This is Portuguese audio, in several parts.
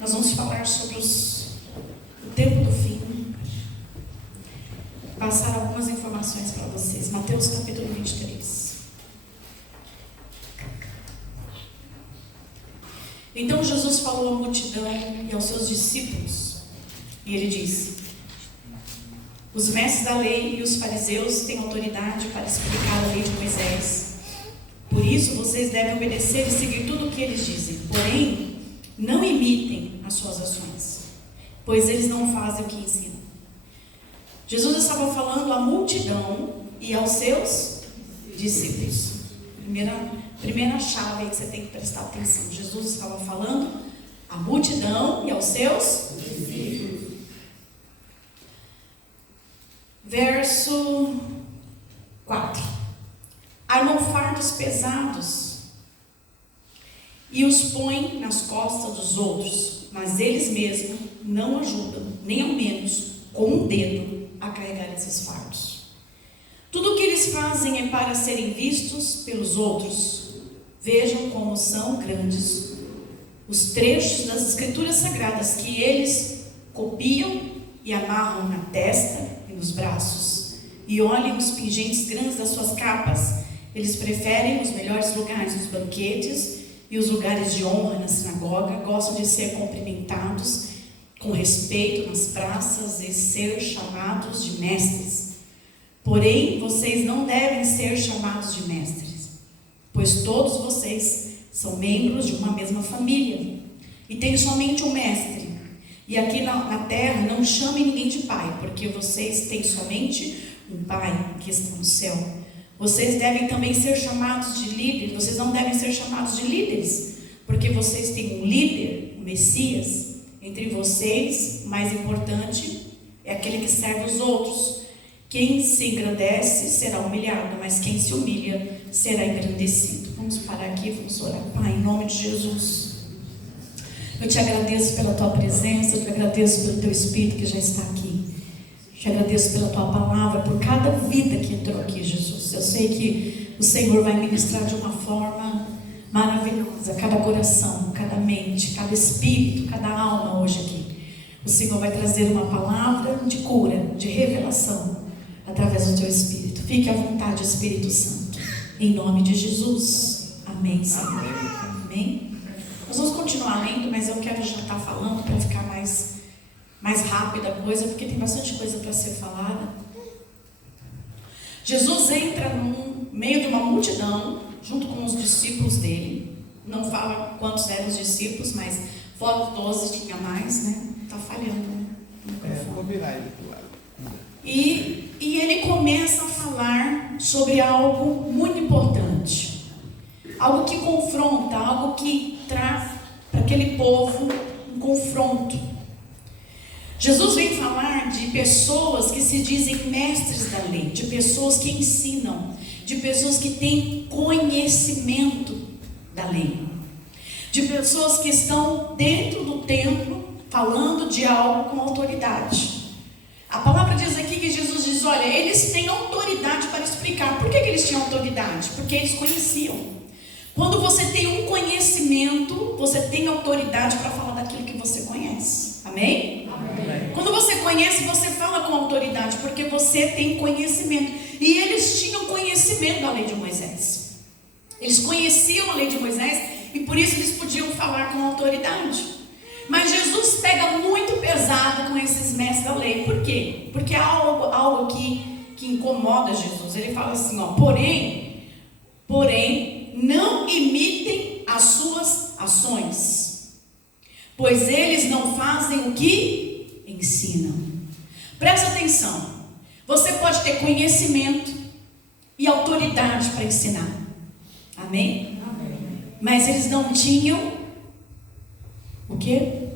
Nós vamos falar sobre o tempo do fim. Passar algumas informações para vocês. Mateus capítulo 23. Então Jesus falou à multidão e aos seus discípulos, e ele disse: os mestres da lei e os fariseus têm autoridade para explicar a lei de Moisés. Por isso vocês devem obedecer e seguir tudo o que eles dizem. Porém, não imitem as suas ações, pois eles não fazem o que ensinam. Jesus estava falando à multidão e aos seus discípulos. Primeira chave aí que você tem que prestar atenção. Jesus estava falando à multidão e aos seus discípulos. Verso 4. Armam fardos pesados e os põem nas costas dos outros, mas eles mesmos não ajudam, nem ao menos com um dedo, a carregar esses fardos. Tudo o que eles fazem é para serem vistos pelos outros. Vejam como são grandes os trechos das Escrituras Sagradas que eles copiam e amarram na testa e nos braços. E olhem os pingentes grandes das suas capas. Eles preferem os melhores lugares nos banquetes e os lugares de honra na sinagoga. Gostam de ser cumprimentados com respeito nas praças e ser chamados de mestres. Porém, vocês não devem ser chamados de mestres, pois todos vocês são membros de uma mesma família e têm somente um mestre. E aqui na terra não chamem ninguém de pai, porque vocês têm somente um pai que está no céu. Vocês devem também ser chamados de líderes. Vocês não devem ser chamados de líderes, porque vocês têm um líder, um Messias. Entre vocês, o mais importante é aquele que serve os outros. Quem se engrandece será humilhado, mas quem se humilha será engrandecido. Vamos parar aqui, vamos orar. Pai, em nome de Jesus, eu te agradeço pela tua presença, eu te agradeço pelo teu Espírito que já está aqui. Eu te agradeço pela tua palavra, por cada vida que entrou aqui, Jesus. Eu sei que o Senhor vai ministrar de uma forma maravilhosa cada coração, cada mente, cada espírito, cada alma hoje aqui. O Senhor vai trazer uma palavra de cura, de revelação, através do teu Espírito. Fique à vontade, Espírito Santo, em nome de Jesus. Amém, Senhor. Amém. Nós vamos continuar lendo, mas eu quero já estar falando para ficar mais rápida a coisa, porque tem bastante coisa para ser falada. Jesus entra no meio de uma multidão, junto com os discípulos dele. Não fala quantos eram os discípulos, mas fora os 12 tinha mais, né? Está falhando, né? Vou virar ele para o lado. E ele começa a falar sobre algo muito importante. Algo que confronta, algo que traz para aquele povo um confronto. Jesus vem falar de pessoas que se dizem mestres da lei, de pessoas que ensinam, de pessoas que têm conhecimento da lei, de pessoas que estão dentro do templo falando de algo com autoridade. A palavra diz aqui que Jesus diz: olha, eles têm autoridade para explicar. Por que eles tinham autoridade? Porque eles conheciam. Quando você tem um conhecimento, você tem autoridade para falar daquilo que você conhece. Amém? Amém. Quando você conhece, você fala com autoridade, porque você tem conhecimento. E eles tinham conhecimento da lei de Moisés. Eles conheciam a lei de Moisés e por isso eles podiam falar com autoridade. Mas Jesus pega muito pesado com esses mestres da lei. Por quê? Porque há algo que incomoda Jesus. Ele fala assim, ó: porém, não imitem as suas ações, pois eles não fazem o que ensinam. Presta atenção. Você pode ter conhecimento e autoridade para ensinar. Amém? Amém. Mas eles não tinham o quê?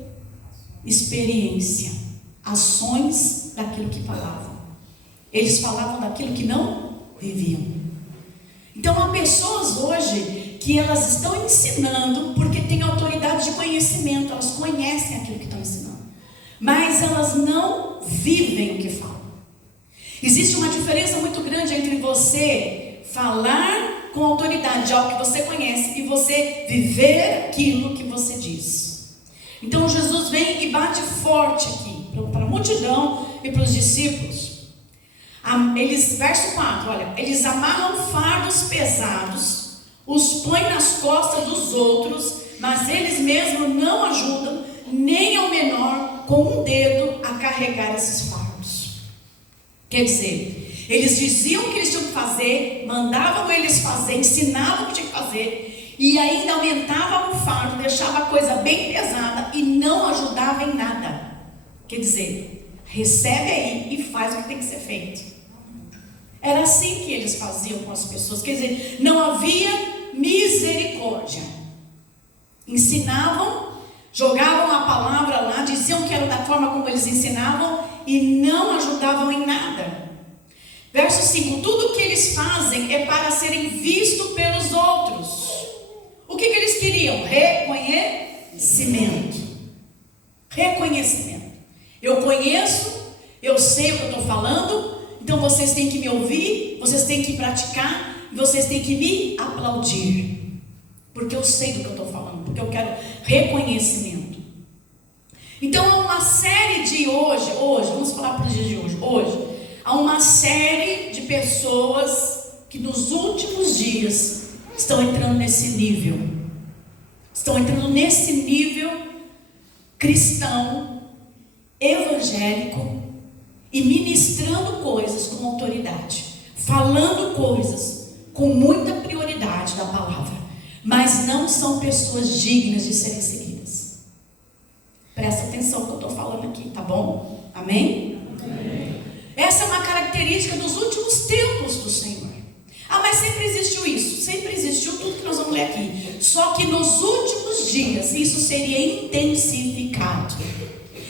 Experiência, ações daquilo que falavam. Eles falavam daquilo que não viviam. Então há pessoas hoje que elas estão ensinando porque têm autoridade de conhecimento, elas conhecem aquilo que estão ensinando, mas elas não vivem o que falam. Existe uma diferença muito grande entre você falar com autoridade de algo que você conhece e você viver aquilo que você diz. Então Jesus vem e bate forte aqui para a multidão e para os discípulos. Verso 4, olha, eles amarram fardos pesados, os põem nas costas dos outros, mas eles mesmos não ajudam, nem ao menor com um dedo a carregar esses fardos. Quer dizer, eles diziam o que eles tinham que fazer, mandavam eles fazer, ensinavam o que tinham que fazer, e ainda aumentavam o fardo, deixava a coisa bem pesada e não ajudava em nada. Quer dizer, recebe aí e faz o que tem que ser feito. Era assim que eles faziam com as pessoas. Quer dizer, não havia misericórdia. Ensinavam, jogavam a palavra lá, diziam que era da forma como eles ensinavam e não ajudavam em nada. Verso 5, tudo que eles fazem é para serem vistos pelos outros. O que eles queriam? Reconhecimento. Reconhecimento. Eu conheço, eu sei o que eu estou falando, então vocês têm que me ouvir, vocês têm que praticar, e vocês têm que me aplaudir. Porque eu sei do que eu estou falando, porque eu quero reconhecimento. Então há uma série de hoje, vamos falar para os dias de hoje, há uma série de pessoas que nos últimos dias estão entrando nesse nível. Estão entrando nesse nível cristão, evangélico, e ministrando coisas com autoridade, falando coisas com muita prioridade da palavra, mas não são pessoas dignas de serem seguidas. Presta atenção no que eu estou falando aqui, tá bom? Amém? Amém. Essa é uma característica dos últimos tempos do Senhor. Mas sempre existiu isso, sempre existiu tudo que nós vamos ler aqui, só que nos últimos dias isso seria intensificado.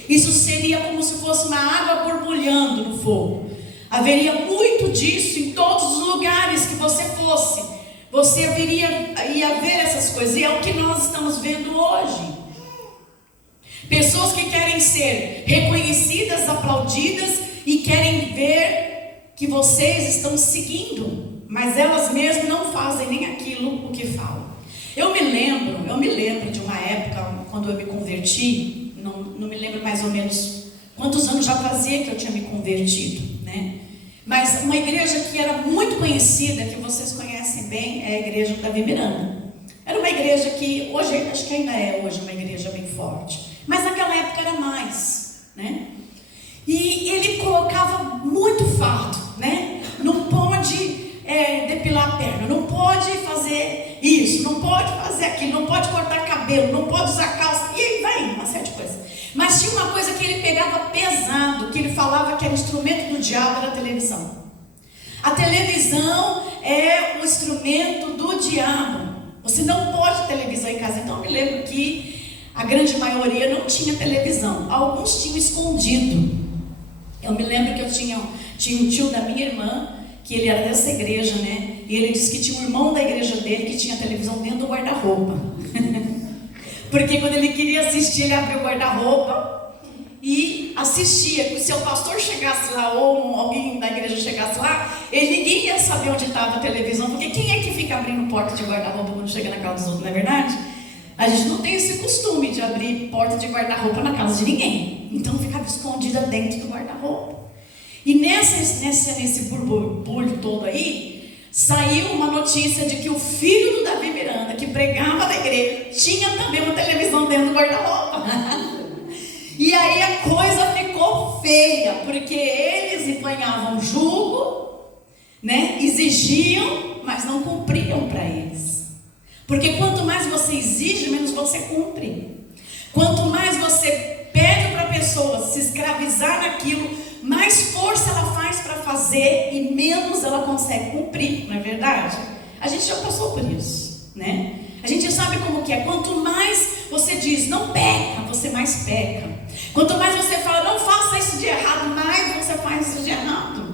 Isso seria como se fosse uma água borbulhando no fogo. Haveria muito disso em todos os lugares que você fosse. Você ia ver essas coisas. E é o que nós estamos vendo hoje. Pessoas que querem ser reconhecidas, aplaudidas e querem ver que vocês estão seguindo, mas elas mesmas não fazem nem aquilo o que falam. Eu me lembro de uma época quando eu me converti. Não me lembro mais ou menos quantos anos já fazia que eu tinha me convertido, né? Mas uma igreja que era muito conhecida, que vocês conhecem bem, é a igreja do Davi Miranda. Era uma igreja que hoje, acho que ainda é hoje uma igreja bem forte, mas naquela época era mais, né? E ele colocava muito fardo, né? Não pode depilar a perna, não pode fazer isso, não pode fazer aquilo, não pode cortar cabelo, não pode usar calça, e aí vai uma série de coisas. Mas tinha uma coisa que ele pegava pesado, que ele falava que era o instrumento do diabo, era a televisão. A televisão é o instrumento do diabo. Você não pode ter televisão em casa. Então eu me lembro que a grande maioria não tinha televisão, alguns tinham escondido. Eu me lembro que eu tinha um tio da minha irmã, que ele era dessa igreja, né? E ele disse que tinha um irmão da igreja dele que tinha televisão dentro do guarda-roupa. Porque quando ele queria assistir, ele abria o guarda-roupa e assistia. Se o pastor chegasse lá ou alguém da igreja chegasse lá, ninguém ia saber onde estava a televisão. Porque quem é que fica abrindo porta de guarda-roupa quando chega na casa dos outros, não é verdade? A gente não tem esse costume de abrir porta de guarda-roupa na casa de ninguém. Então ficava escondida dentro do guarda-roupa. E nesse burbulho todo aí, saiu uma notícia de que o filho do Davi Miranda, que pregava na igreja, tinha também uma televisão dentro do guarda-roupa. E aí a coisa ficou feia, porque eles empanhavam jugo, né? Exigiam, mas não cumpriam para eles. Porque quanto mais você exige, menos você cumpre. Quanto mais você pede para a pessoa se escravizar naquilo, mais força ela faz para fazer e menos ela consegue cumprir, não é verdade? A gente já passou por isso, né? A gente sabe como que é. Quanto mais você diz, não peca, você mais peca. Quanto mais você fala, não faça isso de errado, mais você faz isso de errado.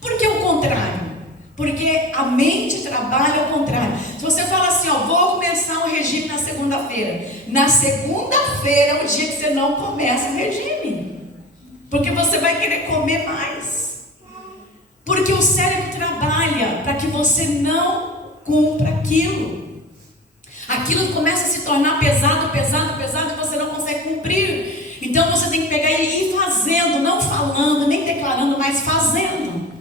Por que o contrário? Porque a mente trabalha ao contrário. Se você fala assim, vou começar um regime na segunda-feira. Na segunda-feira é o dia que você não começa o regime. Porque você vai querer comer mais. Porque o cérebro trabalha para que você não cumpra aquilo. Aquilo começa a se tornar pesado, e você não consegue mais fazendo.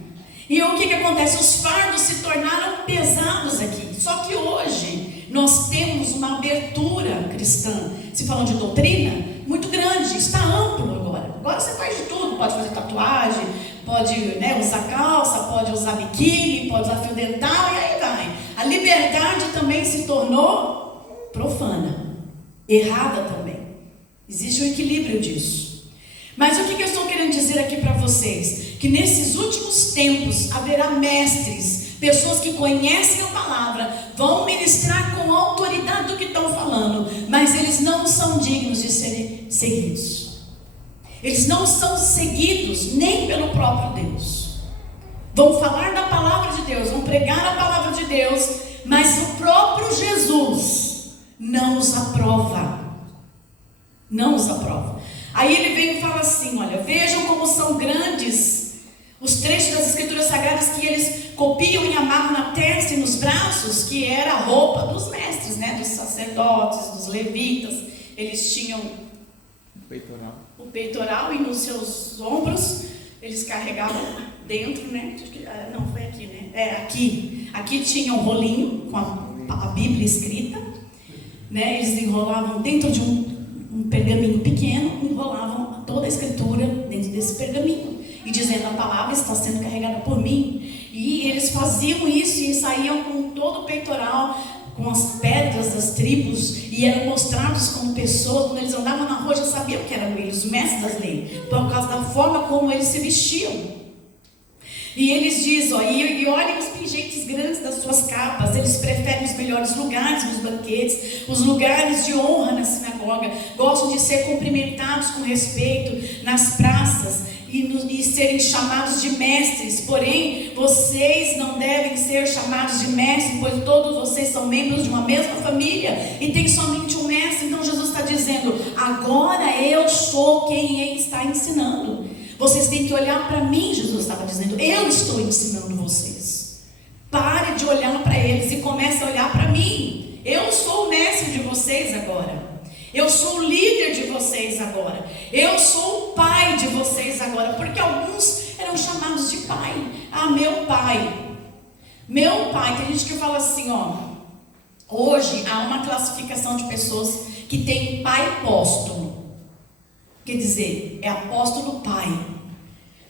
E o que acontece? Os fardos se tornaram pesados aqui. Só que hoje nós temos uma abertura cristã, se falando de doutrina, muito grande, está amplo agora. Agora você faz de tudo, pode fazer tatuagem, pode, usar calça, pode usar biquíni, pode usar fio dental, e aí vai. A liberdade também se tornou profana, errada também. Existe um equilíbrio disso. Mas o que eu estou querendo dizer aqui para vocês? Que nesses últimos tempos haverá mestres, pessoas que conhecem a palavra, vão ministrar com autoridade do que estão falando, mas eles não são dignos de serem seguidos. Eles não são seguidos nem pelo próprio Deus. Vão falar da palavra de Deus, vão pregar a palavra de Deus, mas o próprio Jesus não os aprova. Não os aprova. Aí ele vem e fala assim, olha, vejam como são grandes os trechos das escrituras sagradas que eles copiam e amarram na testa e nos braços, que era a roupa dos mestres, dos sacerdotes, dos levitas. Eles tinham o peitoral e nos seus ombros eles carregavam dentro, não foi aqui, aqui tinha um rolinho com a Bíblia escrita, eles enrolavam dentro de um pergaminho pequeno, enrolavam toda a escritura dentro desse pergaminho e dizendo: a palavra está sendo carregada por mim. E eles faziam isso e saíam com todo o peitoral, com as pedras das tribos, e eram mostrados como pessoas. Quando eles andavam na rua já sabiam que eram eles, os mestres das leis, por causa da forma como eles se vestiam. E eles dizem, e olhem os pingentes grandes das suas capas. Eles preferem os melhores lugares nos banquetes, os lugares de honra na sinagoga, gostam de ser cumprimentados com respeito nas praças e serem chamados de mestres. Porém, vocês não devem ser chamados de mestres, pois todos vocês são membros de uma mesma família e tem somente um mestre. Então Jesus está dizendo: agora eu sou quem está ensinando. Vocês têm que olhar para mim, Jesus estava dizendo. Eu estou ensinando vocês. Pare de olhar para eles e comece a olhar para mim. Eu sou o mestre de vocês agora. Eu sou o líder de vocês agora. Eu sou o pai de vocês agora. Porque alguns eram chamados de pai. Ah, meu pai. Meu pai. Tem gente que fala assim, hoje há uma classificação de pessoas que tem pai apóstolo. Quer dizer, é apóstolo pai.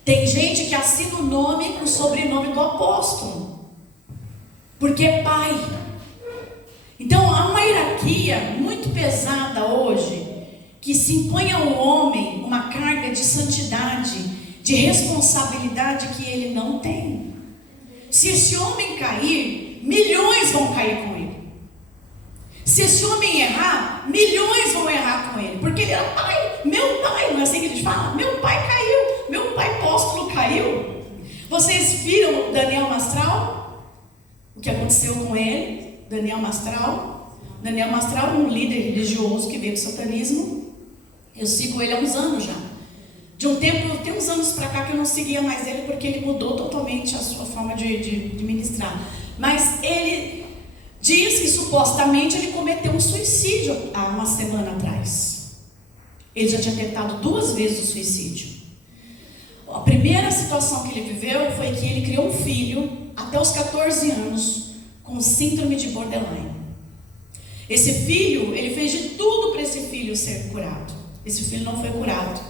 Tem gente que assina o nome com o sobrenome do apóstolo, porque é pai. Então há uma hierarquia muito pesada hoje, que se impõe ao homem uma carga de santidade, de responsabilidade que ele não tem. Se esse homem cair, milhões vão cair com ele. Se esse homem errar, milhões vão errar com ele, porque ele era pai. Meu pai, não é assim que a gente fala? Meu pai caiu, meu pai apóstolo caiu. Vocês viram Daniel Mastral? O que aconteceu com ele? Daniel Mastral é um líder religioso que veio do satanismo. Eu sigo ele há uns anos já. De um tempo, tem uns anos para cá que eu não seguia mais ele, porque ele mudou totalmente a sua forma de ministrar. Mas ele diz que supostamente ele cometeu um suicídio há uma semana atrás. Ele já tinha tentado 2 vezes o suicídio. A primeira situação que ele viveu foi que ele criou um filho até os 14 anos com síndrome de borderline. Esse filho, ele fez de tudo para esse filho ser curado. Esse filho não foi curado.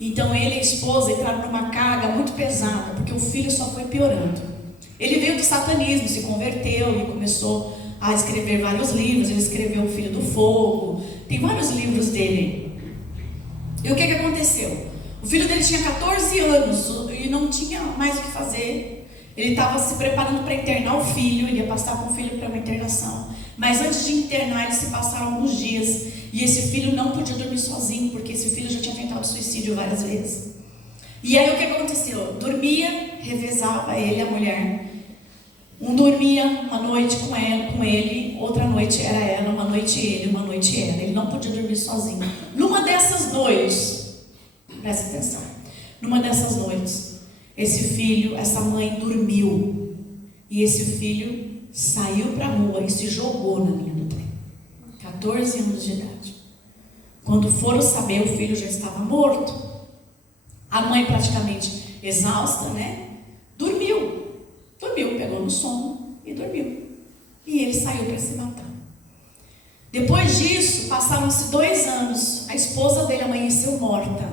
Então ele e a esposa entraram numa carga muito pesada, porque o filho só foi piorando. Ele veio do satanismo, se converteu e começou a escrever vários livros. Ele escreveu O Filho do Fogo, tem vários livros dele. E o que aconteceu? O filho dele tinha 14 anos e não tinha mais o que fazer. Ele estava se preparando para internar o filho, ele ia passar com o filho para uma internação. Mas antes de internar, eles se passaram alguns dias e esse filho não podia dormir sozinho, porque esse filho já tinha tentado suicídio várias vezes. E aí o que aconteceu? Dormia, revezava ele, a mulher. Um dormia uma noite com ele, outra noite era ela, uma noite ele, uma noite ela. Ele não podia dormir sozinho. Numa dessas noites, presta atenção, numa dessas noites, esse filho, essa mãe dormiu. E esse filho saiu para a rua e se jogou na linha do trem. 14 anos de idade. Quando foram saber, o filho já estava morto. A mãe praticamente, exausta, né? Dormiu, pegou no sono e dormiu. E ele saiu para se matar. Depois disso, passaram-se 2 anos. A esposa dele amanheceu morta,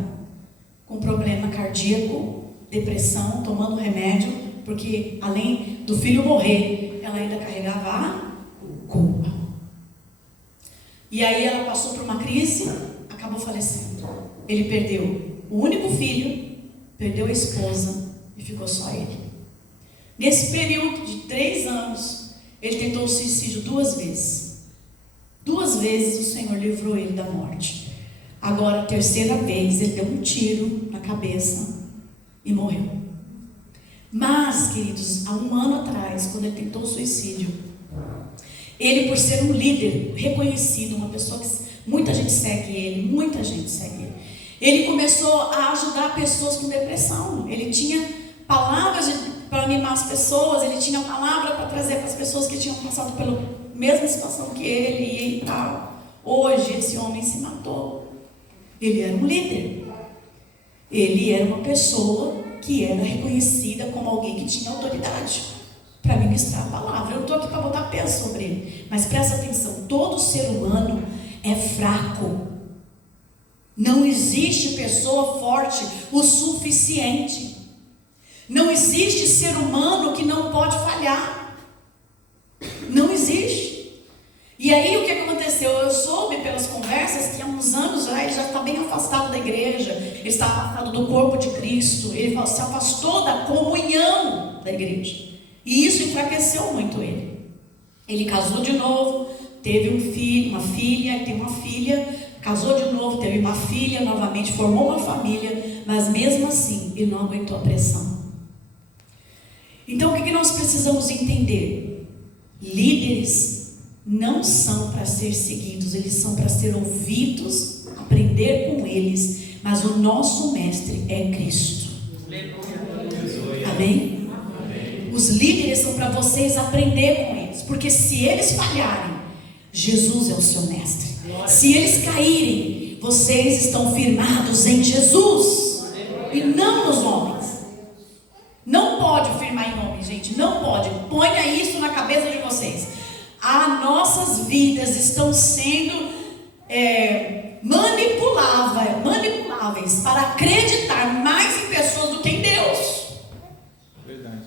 com problema cardíaco, depressão, tomando remédio, porque além do filho morrer, ela ainda carregava a culpa. E aí ela passou por uma crise, acabou falecendo. Ele perdeu o único filho, perdeu a esposa e ficou só ele. Nesse período de 3 anos, ele tentou o suicídio 2 vezes. 2 vezes o Senhor livrou ele da morte. Agora, a 3ª vez, ele deu um tiro na cabeça e morreu. Mas, queridos, há 1 ano atrás, quando ele tentou o suicídio, ele, por ser um líder reconhecido, uma pessoa que muita gente segue ele, ele começou a ajudar pessoas com depressão. Ele tinha palavras para animar as pessoas, ele tinha palavra para trazer para as pessoas que tinham passado pela mesma situação que ele e tal. Hoje, esse homem se matou. Ele era um líder. Ele era uma pessoa que era reconhecida como alguém que tinha autoridade para ministrar a palavra. Eu não estou aqui para botar peso sobre ele, mas presta atenção, todo ser humano é fraco. Não existe pessoa forte o suficiente. Não existe ser humano que não pode falhar. Não existe. E aí o que aconteceu? Eu soube pelas conversas que há uns anos já ele já está bem afastado da igreja. Ele está afastado do corpo de Cristo. Ele se afastou da comunhão da igreja. E isso enfraqueceu muito ele. Ele casou de novo, teve um filho, uma filha, tem uma filha, casou de novo, teve uma filha novamente, formou uma família, mas mesmo assim ele não aguentou a pressão. Então o que nós precisamos entender? Líderes não são para ser seguidos, eles são para ser ouvidos, aprender com eles, mas o nosso mestre é Cristo. Amém? Os líderes são para vocês aprender com eles, porque se eles falharem, Jesus é o seu mestre. Se eles caírem, vocês estão firmados em Jesus e não nos homens. Não pode firmar em homem, gente, não pode. Ponha isso na cabeça de vocês. As nossas vidas estão sendo manipuláveis para acreditar mais em pessoas do que em Deus. Verdade.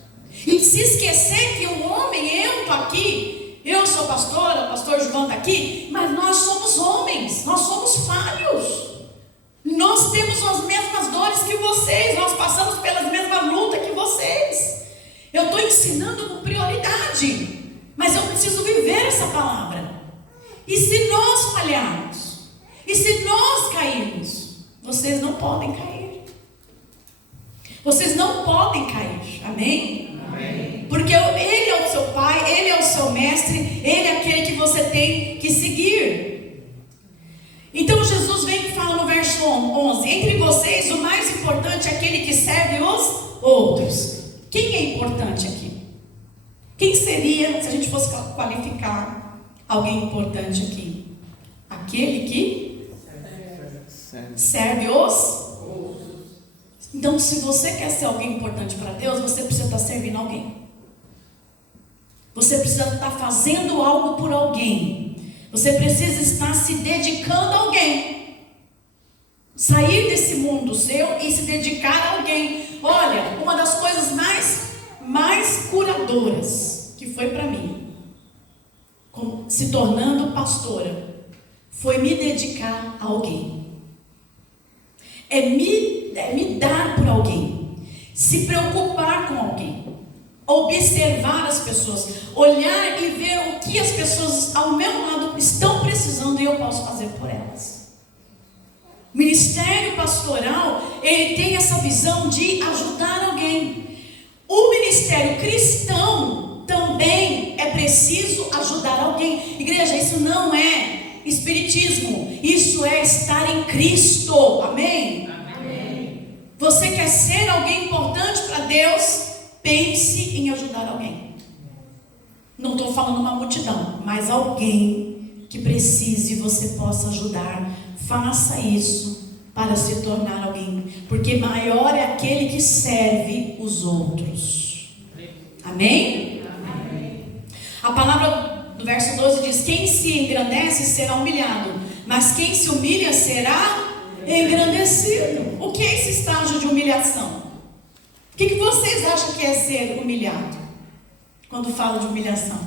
E se esquecer que o homem, eu estou aqui, eu sou pastora, o pastor João está aqui, mas nós somos homens, nós somos falhos. Nós temos as mesmas dores que vocês, nós passamos pelas mesmas lutas que vocês. Eu estou ensinando com prioridade, mas eu preciso viver essa palavra. E se nós falharmos, e se nós cairmos, vocês não podem cair. Vocês não podem cair, amém? Amém. Porque Ele é o seu Pai, Ele é o seu mestre, Ele é aquele que você tem que seguir. Então Jesus vem e fala no verso 11: entre vocês o mais importante é aquele que serve os outros. Quem é importante aqui? Quem seria, se a gente fosse qualificar alguém importante aqui? Aquele que serve os. Então, se você quer ser alguém importante para Deus, você precisa estar servindo alguém. Você precisa estar fazendo algo por alguém. Você precisa estar se dedicando a alguém. Sair desse mundo seu e se dedicar a alguém. Olha, uma das coisas mais curadoras que foi para mim, se tornando pastora, foi me dedicar a alguém. É me dar por alguém, se preocupar com alguém, observar as pessoas, olhar e ver o que as pessoas ao meu lado estão precisando e eu posso fazer por elas. O ministério pastoral, ele tem essa visão de ajudar alguém. O ministério cristão também é preciso ajudar alguém. Igreja, isso não é espiritismo, isso é estar em Cristo, amém? Amém. Você quer ser alguém importante para Deus? Pense em ajudar alguém. Não estou falando uma multidão, mas alguém que precise e você possa ajudar. Faça isso para se tornar alguém, porque maior é aquele que serve os outros. Amém? Amém. A palavra do verso 12 diz: quem se engrandece será humilhado, mas quem se humilha será engrandecido. O que é esse estágio de humilhação? O que vocês acham que é ser humilhado? Quando falo de humilhação,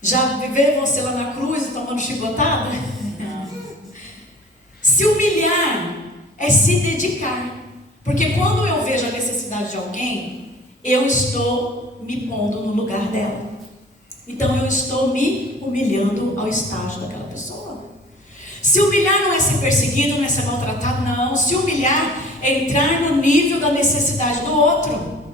já vê você lá na cruz tomando chicotada? Se humilhar é se dedicar, porque quando eu vejo a necessidade de alguém, eu estou me pondo no lugar dela. Então eu estou me humilhando ao estágio daquela pessoa. Se humilhar não é ser perseguido, não é ser maltratado, não. Se humilhar é entrar no nível da necessidade do outro,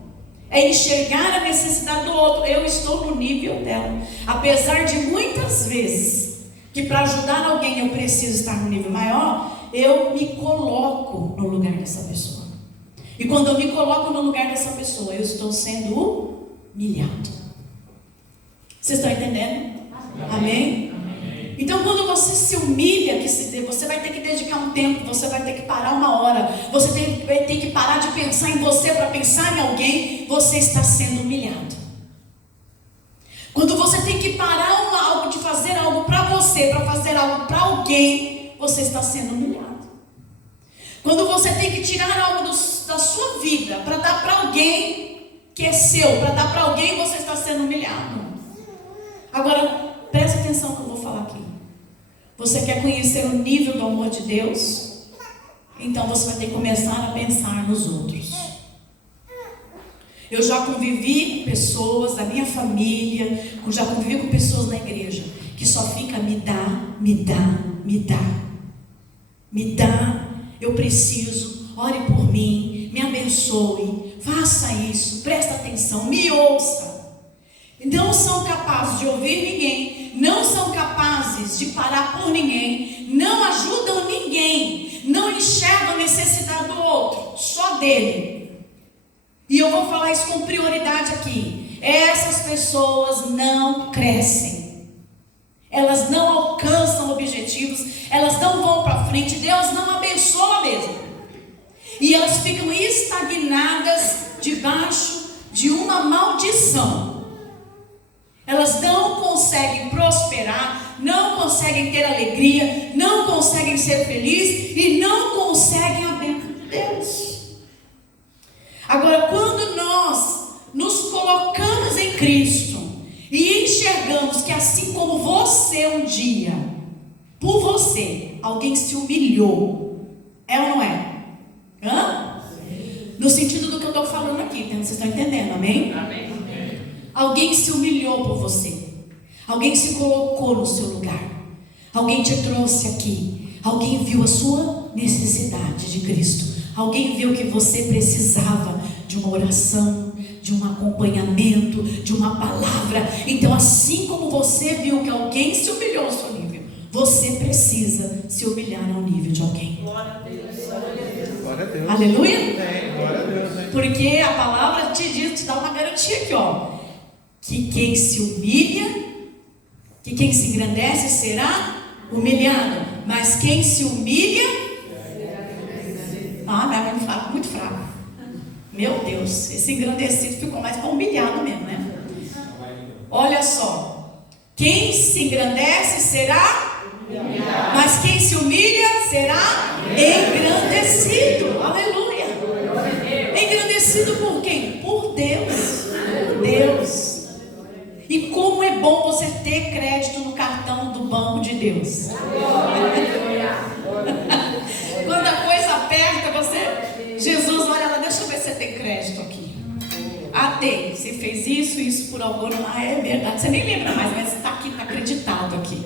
é enxergar a necessidade do outro. Eu estou no nível dela, apesar de muitas vezes que para ajudar alguém eu preciso estar no nível maior, eu me coloco no lugar dessa pessoa. E quando eu me coloco no lugar dessa pessoa, eu estou sendo humilhado. Vocês estão entendendo? Amém? Amém? Então quando você se humilha, você vai ter que dedicar um tempo, você vai ter que parar uma hora, você vai ter que parar de pensar em você para pensar em alguém, você está sendo humilhado. Quando você tem que parar algo de fazer algo para você, para fazer algo para alguém, você está sendo humilhado. Quando você tem que tirar algo da sua vida para dar para alguém que é seu, para dar para alguém, você está sendo humilhado. Agora, presta atenção no que eu vou falar aqui. Você quer conhecer o nível do amor de Deus? Então você vai ter que começar a pensar nos outros. Eu já convivi com pessoas da minha família, já convivi com pessoas na igreja, que só fica me dá, eu preciso, ore por mim, me abençoe, faça isso, presta atenção, me ouça. Não são capazes de ouvir ninguém, não são capazes de parar por ninguém, não ajudam ninguém, não enxergam a necessidade do outro, só dele. E eu vou falar isso com prioridade aqui. Essas pessoas não crescem, elas não alcançam objetivos, elas não vão para frente, Deus não abençoa mesmo. E elas ficam estagnadas debaixo de uma maldição. Elas não conseguem prosperar, não conseguem ter alegria, não conseguem ser felizes e não conseguem a bênção de Deus. Agora, quando nós nos colocamos em Cristo e enxergamos que assim como você um dia, por você, alguém se humilhou, é ou não é? No sentido do que eu estou falando aqui, vocês estão entendendo, amém? Amém. Alguém se humilhou por você, alguém se colocou no seu lugar, alguém te trouxe aqui, alguém viu a sua necessidade de Cristo, alguém viu que você precisava de uma oração, de um acompanhamento, de uma palavra. Então, assim como você viu que alguém se humilhou ao seu nível, você precisa se humilhar ao nível de alguém. Glória a Deus. Glória a Deus. Aleluia? Glória a Deus. Porque a palavra te diz, te dá uma garantia aqui, ó, que quem se humilha, que quem se engrandece será humilhado, mas quem se humilha, mas muito fraco. Meu Deus, esse engrandecido ficou mais para humilhado mesmo, né? Olha só, quem se engrandece será humilhado, mas quem se humilha será engrandecido. Aleluia. Engrandecido por quem? Por Deus. Por Deus. E como é bom você ter crédito no cartão do banco de Deus. Quando a coisa aperta, Jesus, olha lá, deixa eu ver se você tem crédito aqui. Ah, tem. Você fez isso por algum. Ah, é verdade. Você nem lembra mais, mas está aqui, está acreditado aqui.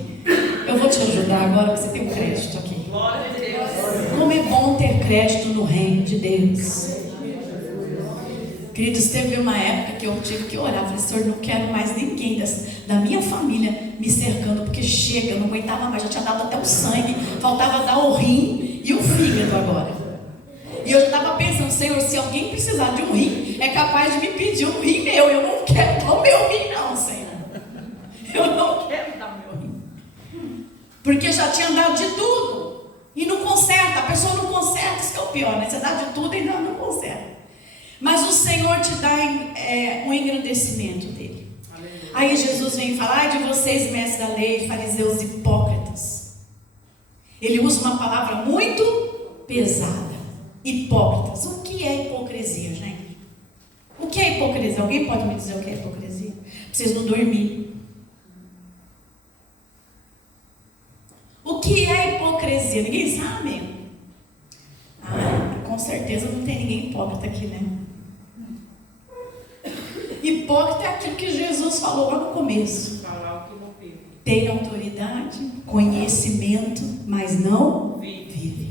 Eu vou te ajudar agora que você tem um crédito aqui. Glória a Deus. Como é bom ter crédito no reino de Deus. Queridos, teve uma época que eu tive que orar. Falei, Senhor, não quero mais ninguém da minha família me cercando, porque chega, eu não aguentava mais, já tinha dado até o sangue, faltava dar o rim e o fígado agora. E eu já estava pensando, Senhor, se alguém precisar de um rim, é capaz de me pedir um rim meu. Eu não quero dar o meu rim não, Senhor. Eu não quero dar o meu rim. Porque já tinha dado de tudo. E não conserta. A pessoa pior, né? Você dá de tudo e não consegue. Mas o Senhor te dá um engrandecimento dele. Aí Jesus vem falar de vocês, mestres da lei, fariseus hipócritas. Ele usa uma palavra muito pesada. Hipócritas. O que é hipocrisia, gente? O que é hipocrisia? Alguém pode me dizer o que é hipocrisia? Pra vocês não dormirem. O que é hipocrisia? Ninguém sabe? Com certeza não tem ninguém hipócrita aqui, né? Hipócrita é aquilo que Jesus falou lá no começo. Falar o que não vive. Tem autoridade, conhecimento, mas não vive.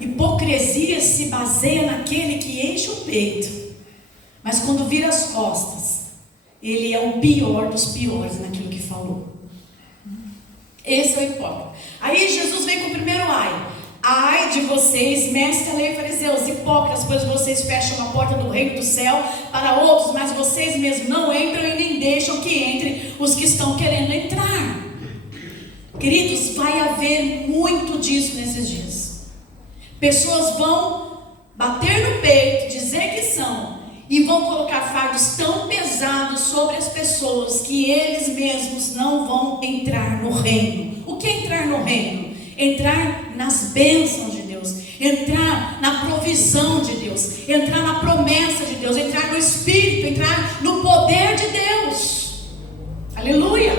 Hipocrisia se baseia naquele que enche o peito, mas quando vira as costas, ele é o pior dos piores naquilo que falou. Esse é o hipócrita. Aí Jesus vem com o primeiro ai. Ai de vocês, mestres da lei e fariseus, hipócritas, pois vocês fecham a porta do reino do céu para outros, mas vocês mesmos não entram e nem deixam que entrem os que estão querendo entrar. Queridos, vai haver muito disso nesses dias. Pessoas vão bater no peito, dizer que são, e vão colocar fardos tão pesados sobre as pessoas que eles mesmos não vão entrar no reino. O que é entrar no reino? Entrar nas bênçãos de Deus, entrar na provisão de Deus, entrar na promessa de Deus, entrar no Espírito, entrar no poder de Deus. Aleluia!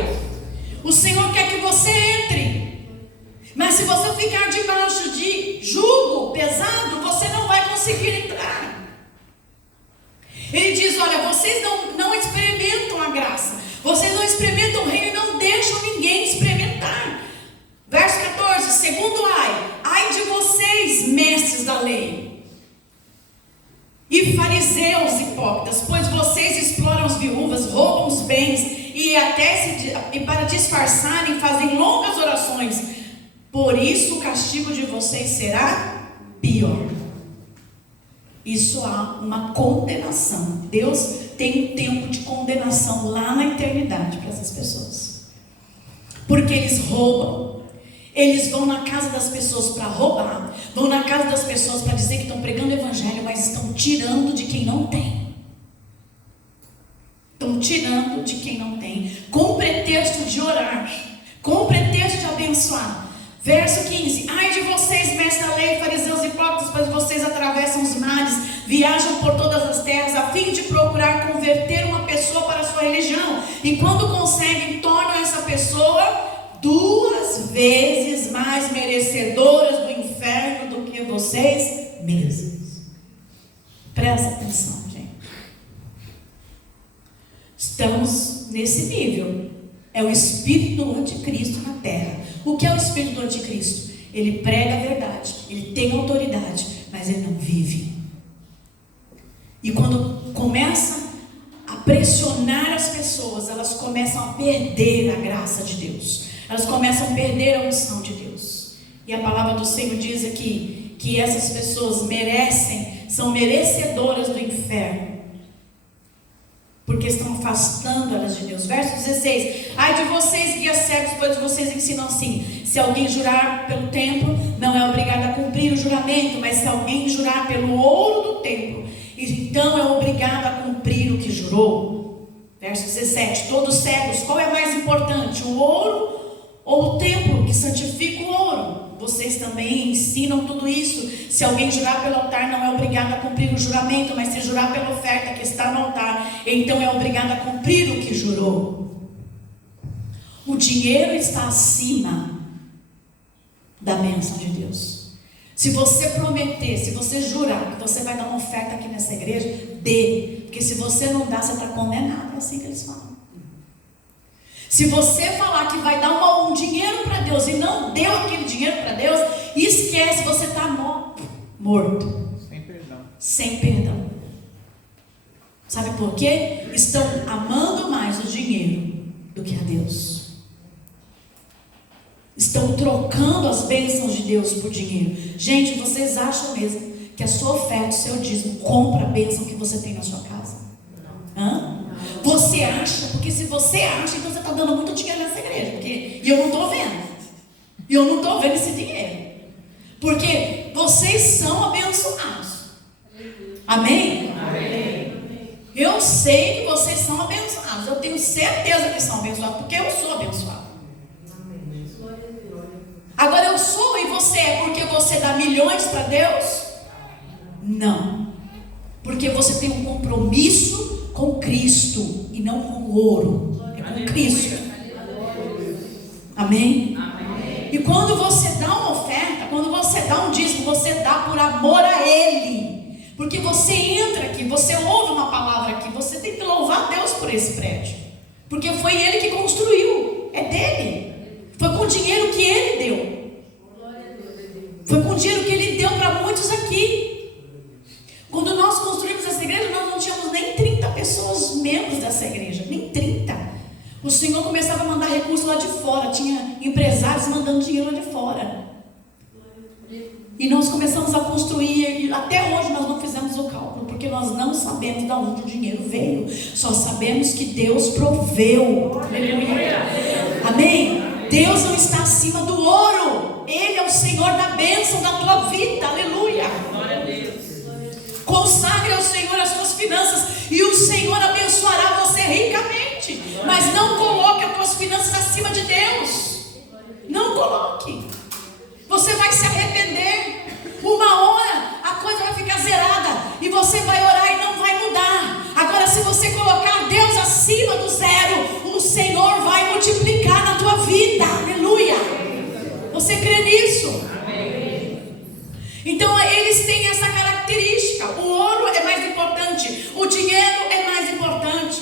O Senhor quer que você entre, mas se você ficar debaixo de jugo pesado, você não vai conseguir entrar. Ele diz: olha, vocês não experimentam a graça, vocês não experimentam o reino e não deixam ninguém experimentar. Verso 14, segundo ai de vocês, mestres da lei e fariseus hipócritas, pois vocês exploram as viúvas, roubam os bens e para disfarçarem fazem longas orações. Por isso o castigo de vocês será pior. Isso há uma condenação. Deus tem um tempo de condenação lá na eternidade para essas pessoas, porque eles roubam. Eles vão na casa das pessoas para roubar, vão na casa das pessoas para dizer que estão pregando o evangelho, mas estão tirando de quem não tem. Estão tirando de quem não tem, com pretexto de orar, com pretexto de abençoar. Verso 15, ai de vocês, mestres da lei, fariseus hipócritas, pois vocês atravessam os mares, viajam por todas as terras, a fim de procurar converter uma pessoa para a sua religião, e quando conseguem, tornam essa pessoa 2 vezes mais merecedoras do inferno do que vocês mesmos. Presta atenção, gente. Estamos nesse nível. É o espírito do anticristo na terra. O que é o espírito do anticristo? Ele prega a verdade, ele tem autoridade, mas ele não vive. E quando começa a pressionar as pessoas, elas começam a perder a graça de Deus. Elas começam a perder a unção de Deus. E a palavra do Senhor diz aqui que essas pessoas são merecedoras do inferno, porque estão afastando elas de Deus. Verso 16, ai de vocês, guias cegos, pois vocês ensinam assim: se alguém jurar pelo templo, não é obrigado a cumprir o juramento, mas se alguém jurar pelo ouro do templo, então é obrigado a cumprir o que jurou. Verso 17, todos cegos, qual é mais importante, o ouro ou o templo que santifica o ouro? Vocês também ensinam tudo isso. Se alguém jurar pelo altar, não é obrigado a cumprir o juramento, mas se jurar pela oferta que está no altar, então é obrigado a cumprir o que jurou. O dinheiro está acima da bênção de Deus. Se você prometer, se você jurar que você vai dar uma oferta aqui nessa igreja, dê, porque se você não dá, você está condenado. É assim que eles falam. Se você falar que vai dar um dinheiro para Deus e não deu aquele dinheiro para Deus, esquece, você está morto. Sem perdão. Sem perdão. Sabe por quê? Estão amando mais o dinheiro do que a Deus. Estão trocando as bênçãos de Deus por dinheiro. Gente, vocês acham mesmo que a sua oferta, o seu dízimo, compra a bênção que você tem na sua casa? Hã? Você acha? Porque se você acha, então você está dando muito dinheiro nessa igreja. E eu não estou vendo. E eu não estou vendo esse dinheiro. Porque vocês são abençoados. Amém? Eu sei que vocês são abençoados. Eu tenho certeza que são abençoados, porque eu sou abençoado. Agora eu sou e você é porque você dá milhões para Deus? Não. Porque você tem um compromisso com Cristo e não com o ouro. É com Cristo. Amém? E quando você dá uma oferta, quando você dá um dízimo, você dá por amor a Ele. Porque você entra aqui, você ouve uma palavra aqui, você tem que louvar Deus por esse prédio. Porque foi Ele que construiu, é dele. Foi com o dinheiro que Ele deu. Foi com o dinheiro que Ele deu para muitos aqui. Quando nós construímos essa igreja, nós não tínhamos nem 30 pessoas membros dessa igreja, nem 30. O Senhor começava a mandar recursos lá de fora, tinha empresários mandando dinheiro lá de fora. E nós começamos a construir, e até hoje nós não fizemos o cálculo, porque nós não sabemos de onde o dinheiro veio, só sabemos que Deus proveu. Aleluia. Amém? Deus não está acima do ouro, Ele é o Senhor da bênção da tua vida. Aleluia. Consagre ao Senhor as suas finanças e o Senhor abençoará você ricamente. Mas não coloque as tuas finanças acima de Deus. Não coloque. Você vai se arrepender. Uma hora a coisa vai ficar zerada e você vai orar e não vai mudar. Agora, se você colocar Deus acima do zero, o Senhor vai multiplicar na tua vida. Aleluia. Você crê nisso? Então eles têm essa característica. O ouro é mais importante, o dinheiro é mais importante,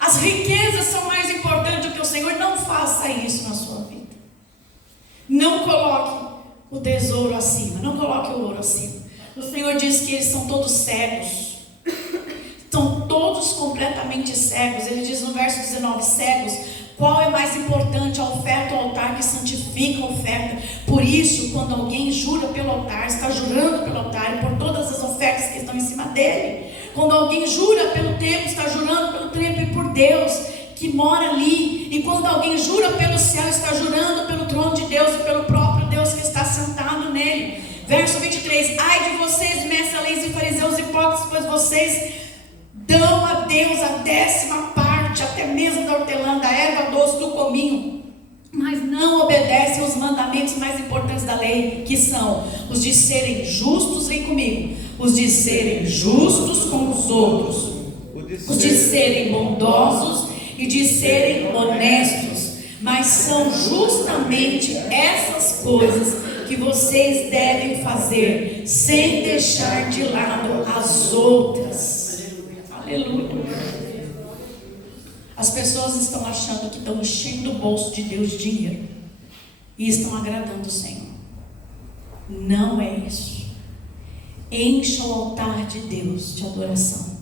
as riquezas são mais importantes do que o Senhor. Não faça isso na sua vida. Não coloque o tesouro acima, não coloque o ouro acima. O Senhor diz que eles são todos cegos, estão todos completamente cegos. Ele diz no verso 19, cegos. Qual é mais importante, a oferta ou o altar que santifica a oferta? Por isso, quando alguém jura pelo altar, está jurando pelo altar e por todas as ofertas que estão em cima dele. Quando alguém jura pelo templo, está jurando pelo templo e por Deus que mora ali. E quando alguém jura pelo céu, está jurando pelo trono de Deus e pelo próprio Deus que está sentado nele. Verso 23, ai de vocês, mestres, leis e fariseus hipócritas, pois vocês dão a Deus a 10ª parte, até mesmo da hortelã, da erva doce, do cominho, mas não obedecem os mandamentos mais importantes da lei, que são os de serem justos, vem comigo, os de serem justos com os outros, os de serem bondosos e de serem honestos. Mas são justamente essas coisas que vocês devem fazer, sem deixar de lado as outras. Aleluia. As pessoas estão achando que estão enchendo o bolso de Deus de dinheiro e estão agradando o Senhor. Não é isso. Encha o altar de Deus de adoração.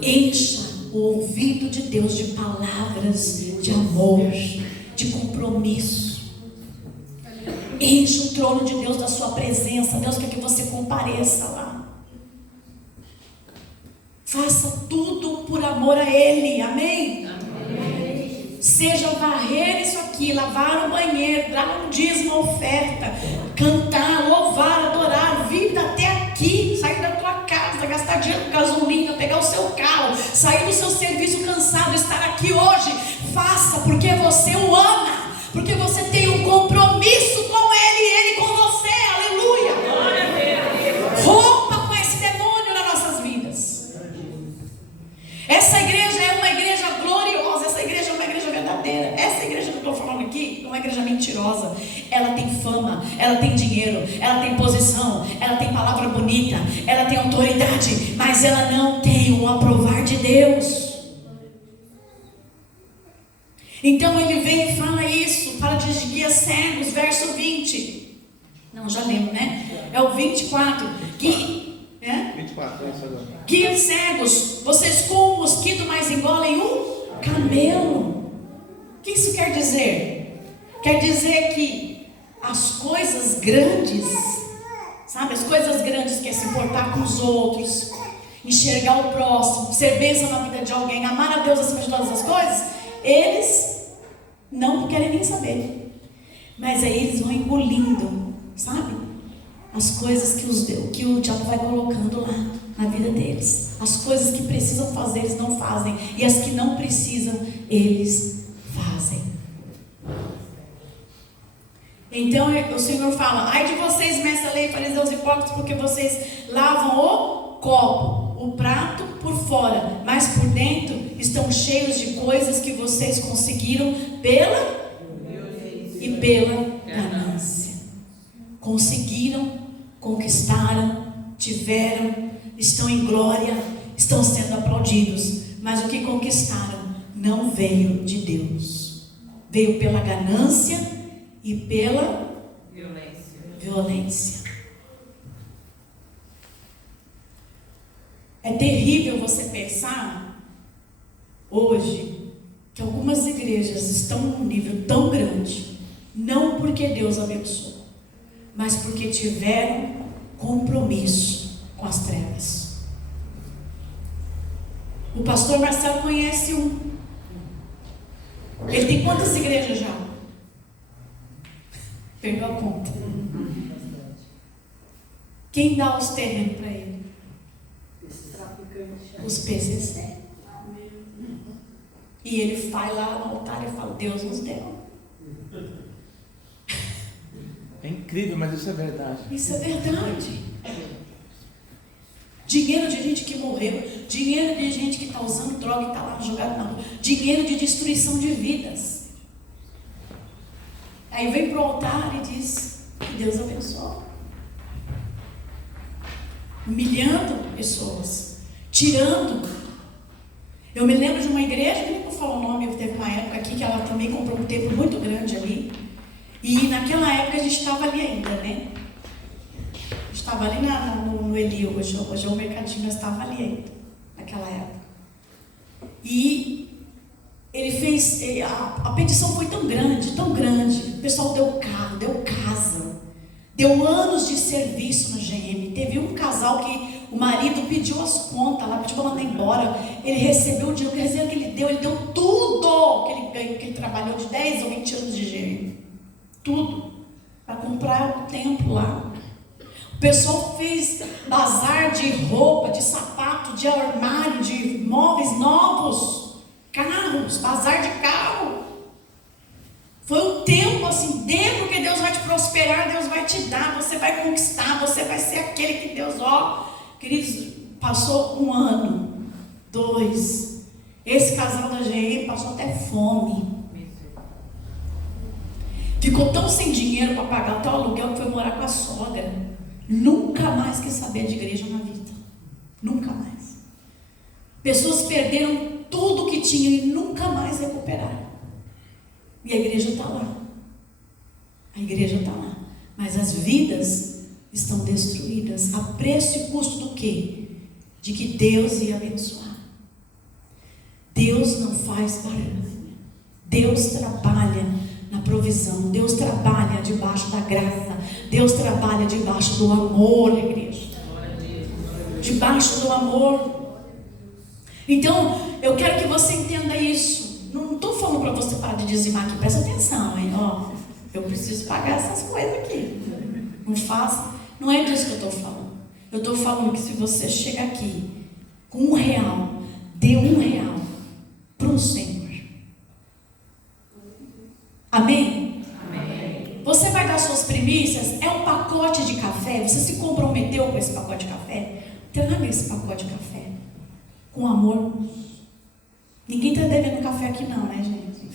Encha o ouvido de Deus de palavras de amor, de compromisso. Encha o trono de Deus da sua presença. Deus quer que você compareça lá. Faça tudo por amor a Ele, amém? Amém. Seja varrer isso aqui, lavar o banheiro, dar um dízimo, uma oferta, cantar, louvar, adorar, vir até aqui, sair da tua casa, gastar dinheiro com gasolina, pegar o seu carro, sair do seu serviço cansado, estar aqui hoje. Faça porque você o ama, porque você tem um compromisso com Ele e Ele com você, aleluia. Rompa com esse demônio nas nossas vidas. Essa igreja é uma igreja gloriosa, essa igreja é uma igreja verdadeira. Essa igreja que eu estou falando aqui é uma igreja mentirosa. Ela tem fama, ela tem dinheiro, ela tem posição, ela tem palavra bonita, ela tem autoridade, mas ela não tem o aprovar de Deus. Então ele vem e fala isso, fala de guias cegos, verso 20. Não, já lembro, né? É o 24. 24, guias cegos, vocês com o mosquito mais engolem um camelo. O que isso quer dizer? Quer dizer que as coisas grandes, sabe? As coisas grandes que é se importar com os outros, enxergar o próximo, ser bênção na vida de alguém, amar a Deus acima de todas as coisas, eles não querem nem saber. Mas aí eles vão engolindo, sabe? as coisas que o diabo vai colocando lá na vida deles. As coisas que precisam fazer, eles não fazem. E as que não precisam, eles fazem. Então o Senhor fala: ai de vocês, mestres da lei, fariseus hipócritas, porque vocês lavam o copo, o prato por fora, mas por dentro estão cheios de coisas que vocês conseguiram pela ganância. Conseguiram, conquistaram, tiveram, estão em glória, estão sendo aplaudidos, mas o que conquistaram não veio de Deus, veio pela ganância e pela violência. É terrível você pensar hoje que algumas igrejas estão num nível tão grande, não porque Deus abençoou, mas porque tiveram compromisso com as trevas. O pastor Marcelo conhece um. Ele tem quantas igrejas já? Perdeu a conta. Quem dá os terrenos para ele? Os PCC. E ele vai lá no altar e fala: Deus nos deu. É incrível, mas isso é verdade. Isso é verdade. Dinheiro de gente que morreu, dinheiro de gente que está usando droga e está lá jogado na rua, dinheiro de destruição de vidas. Aí vem para o altar e diz que Deus abençoou, humilhando pessoas, tirando. Eu me lembro de uma igreja, que nem vou falar o nome, teve uma época aqui que ela também comprou um templo muito grande ali. E naquela época a gente estava ali ainda, né? Estava ali no Eli, hoje é o mercadinho, nós estávamos ali ainda, naquela época. E ele fez, a petição foi tão grande, o pessoal deu carro, deu casa, deu anos de serviço no GM. Teve um casal que o marido pediu as contas lá, pediu para mandar embora. Ele recebeu o dinheiro que ele deu tudo que ele ganhou, que ele trabalhou de 10 ou 20 anos de GM. Tudo, para comprar o templo lá. O pessoal fez bazar de roupa, de sapato, de armário, de móveis novos, carros, bazar de carro. Foi um tempo assim, porque Deus vai te prosperar, Deus vai te dar, você vai conquistar, você vai ser aquele que Deus, queridos, passou 1 ano, 2, esse casal da GE passou até fome. Ficou tão sem dinheiro para pagar até o aluguel que foi morar com a sogra. Nunca mais quis saber de igreja na vida. Nunca mais. Pessoas perderam tudo que tinham e nunca mais recuperaram. E a igreja está lá. A igreja está lá. Mas as vidas estão destruídas. A preço e custo do quê? De que Deus ia abençoar. Deus não faz barulho. Deus trabalha na provisão. Deus trabalha debaixo da graça. Deus trabalha debaixo do amor, igreja. Debaixo do amor. Então, eu quero que você entenda isso. Não estou falando para você parar de dizimar aqui. Presta atenção, hein? Eu preciso pagar essas coisas aqui. Não faça. Não é disso que eu estou falando. Eu estou falando que se você chega aqui com R$1, dê R$1 para o Senhor. Amém? Amém? Você vai dar suas primícias, é um pacote de café, você se comprometeu com esse pacote de café? Traga esse pacote de café com amor. Ninguém está devendo café aqui não, né, gente?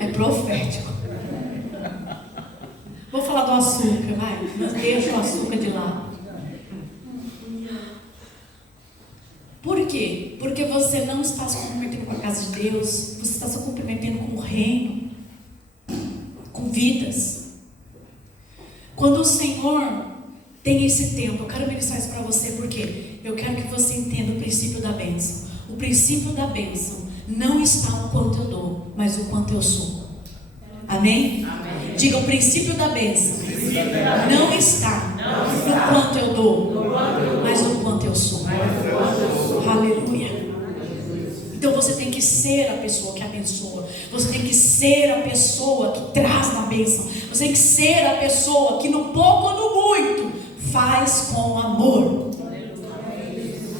É profético. Vou falar do açúcar, vai, mas deixa o açúcar de lado. Por quê? Porque você não está se comprometendo com a casa de Deus, você está se comprometendo com o reino, com vidas. Quando o Senhor tem esse tempo, eu quero ministrar isso para você, porque eu quero que você entenda o princípio da bênção. O princípio da bênção não está no quanto eu dou, mas o quanto eu sou. Amém? Amém. Diga, o princípio da bênção não está no quanto eu dou, mas no quanto eu sou. Aleluia. Então você tem que ser a pessoa que abençoa. Você tem que ser a pessoa que traz a bênção. Você Você tem que ser a pessoa que no pouco ou no muito faz com amor.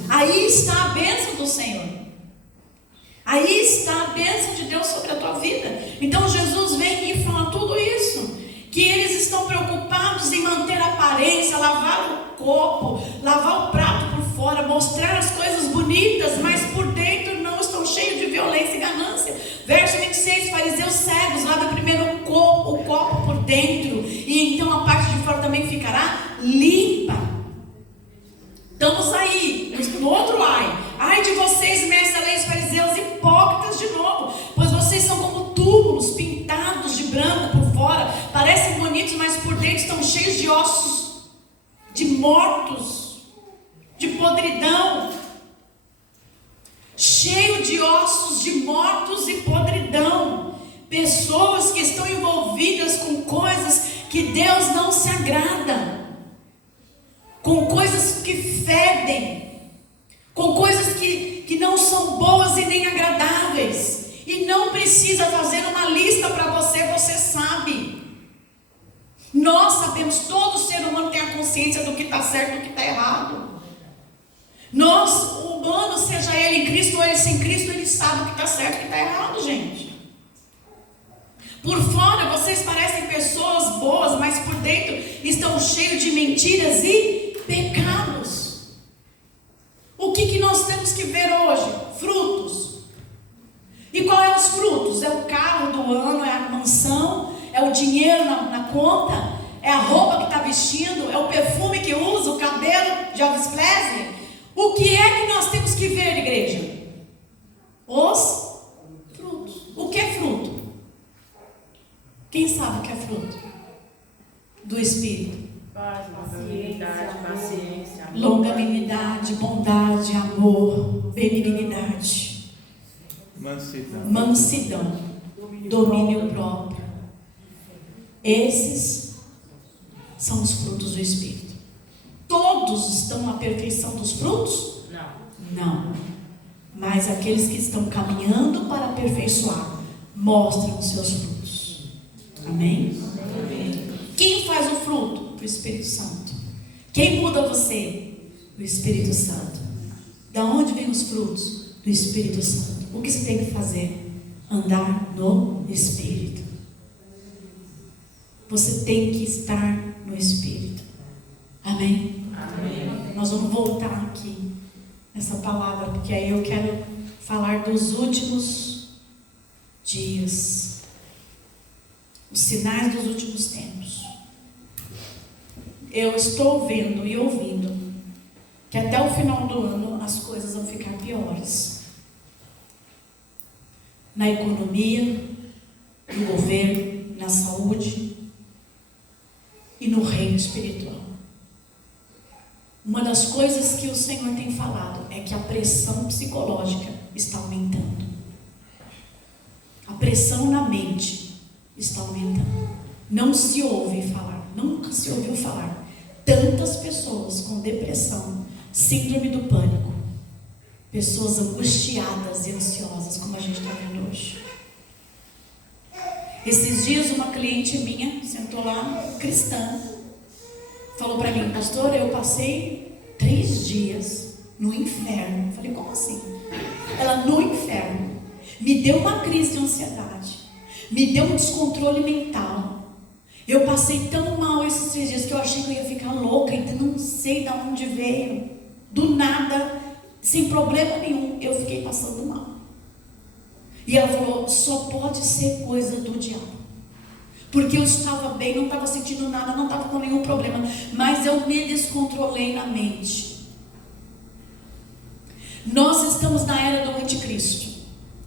Aí está a bênção do Senhor. Aí está a bênção de Deus sobre a tua vida. Então Jesus vem e fala tudo isso. Que eles estão preocupados em manter a aparência, lavar o copo, lavar o prato por fora, mostrar as coisas bonitas, mas por dentro não estão cheios de violência e ganância. Verso 26, fariseus cegos, lava primeiro o copo por dentro, e então a parte de fora também ficará limpa. Estamos aí, no outro ai de vocês, mestres da lei, os fariseus, hipócritas de novo, pois vocês são como túmulos pintados de branco por fora, parecem bonitos, mas por dentro estão cheios de ossos, de mortos, de podridão, cheio de ossos, de mortos e podridão, pessoas que estão envolvidas com coisas que Deus não se agrada, com coisas que fedem, com coisas que não são boas e nem agradáveis, e não precisa fazer uma lista para você, você sabe. Nós sabemos, todo ser humano tem a consciência do que está certo e do que está errado. Nós, o humano, seja ele em Cristo ou ele sem Cristo, ele sabe o que está certo e o que está errado, gente. Por fora vocês parecem pessoas boas, mas por dentro estão cheios de mentiras e pecados. O que nós temos que ver hoje? Frutos. E qual é os frutos? É o carro do ano, é a mansão, é o dinheiro na conta, é a roupa que está vestindo, é o perfume que usa, o cabelo de Elvis Presley. O que é que nós temos que ver, igreja? Os frutos. O que é fruto? Quem sabe o que é fruto? Do Espírito. Paciência, Longanimidade, bondade, amor, benignidade, mansidão, domínio próprio. Esses são os frutos do Espírito. Todos estão na perfeição dos frutos? Não. Mas aqueles que estão caminhando para aperfeiçoar mostram os seus frutos. Amém? Quem faz o fruto? O Espírito Santo. Quem muda você? O Espírito Santo. Da onde vêm os frutos? Do Espírito Santo. O que você tem que fazer? Andar no Espírito. Você tem que estar no Espírito. Amém? Amém. Nós vamos voltar aqui nessa palavra, porque aí eu quero falar dos últimos dias, os sinais dos últimos tempos. Eu estou vendo e ouvindo que até o final do ano as coisas vão ficar piores. Na economia, no governo, na saúde e no reino espiritual. Uma das coisas que o Senhor tem falado é que a pressão psicológica está aumentando. A pressão na mente está aumentando. Não se ouve falar, nunca se ouviu falar tantas pessoas com depressão, síndrome do pânico, pessoas angustiadas e ansiosas como a gente está vendo hoje. Esses dias uma cliente minha sentou lá, cristã, falou para mim: pastora, eu passei 3 dias no inferno. Eu falei: como assim? Ela: no inferno, me deu uma crise de ansiedade, me deu um descontrole mental. Eu passei tão mal esses 3 dias que eu achei que eu ia ficar louca, e não sei de onde veio. Do nada, sem problema nenhum, eu fiquei passando mal. E ela falou: só pode ser coisa do diabo. Porque eu estava bem, não estava sentindo nada, não estava com nenhum problema, mas eu me descontrolei na mente. Nós estamos na era do anticristo.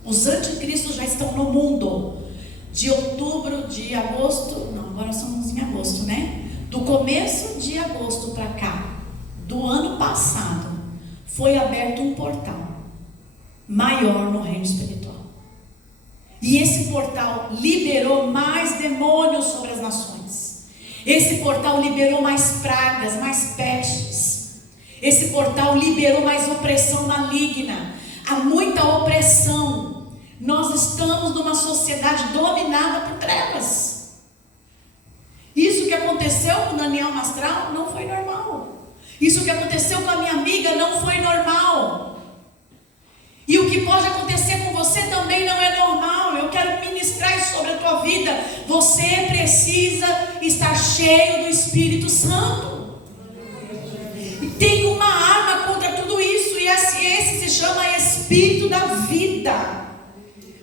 Os anticristos já estão no mundo. De outubro, de agosto, não, agora somos em agosto, né? Do começo de agosto para cá, do ano passado, foi aberto um portal maior no reino espiritual. E esse portal liberou mais demônios sobre as nações. Esse portal liberou mais pragas, mais pestes. Esse portal liberou mais opressão maligna. Há muita opressão. Nós estamos numa sociedade dominada por trevas. aconteceu com o Daniel Mastral não foi normal. Isso que aconteceu com a minha amiga não foi normal. E o que pode acontecer com você também não é normal. Eu quero ministrar isso sobre a tua vida. Você precisa estar cheio do Espírito Santo. E tem uma arma contra tudo isso, e esse se chama Espírito da vida.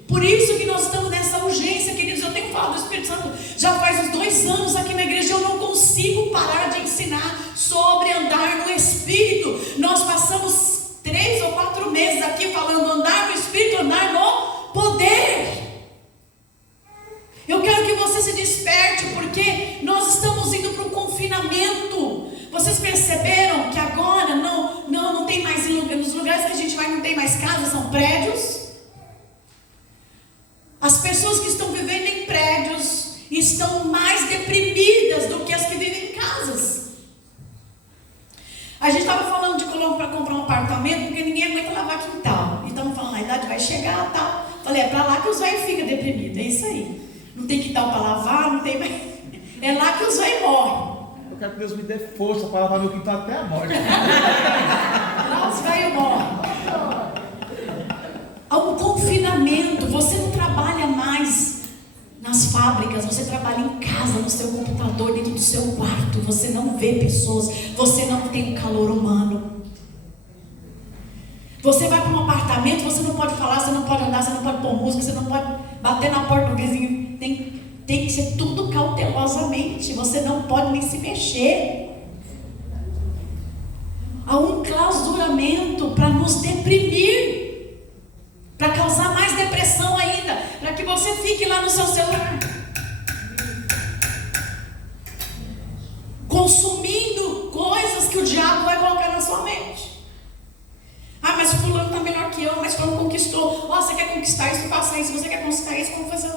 Por isso que nós estamos nessa urgência, queridos. Eu tenho falado do Espírito Santo já faz uns 2 anos aqui na igreja. Eu não consigo parar de ensinar sobre andar no Espírito. Nós passamos 3 ou 4 meses aqui falando andar no Espírito, andar no poder. Eu quero que você se desperte, porque nós estamos indo para um confinamento. Vocês perceberam que agora não tem mais nos lugares que a gente vai, não tem mais casas, são prédios. As pessoas que estão vivendo em prédios estão mais deprimidas do que as que vivem em casas. A gente estava falando de para comprar um apartamento, porque ninguém aguenta lavar quintal. E estamos falando, a idade vai chegar, tal. Falei, é para lá que os velhos ficam deprimidos, é isso aí. Não tem quintal para lavar, não tem mais. É lá que os velhos morrem. Eu quero que Deus me dê força para lavar meu quintal até a morte. Lá os velhos morrem. Há um confinamento. Você não trabalha mais nas fábricas, você trabalha em casa, no seu computador, dentro do seu quarto. Você não vê pessoas, você não tem um calor humano. Você vai para um apartamento, você não pode falar, você não pode andar, você não pode pôr música, você não pode bater na porta do vizinho. Tem que ser tudo cautelosamente. Você não pode nem se mexer. Há um clausuramento para nos deprimir, para causar mais depressão ainda, para que você fique lá no seu celular, consumindo coisas que o diabo vai colocar na sua mente. Ah, mas fulano está melhor que eu, mas fulano conquistou. Ó, você quer conquistar isso, faça isso. Você quer conquistar isso, como fazer?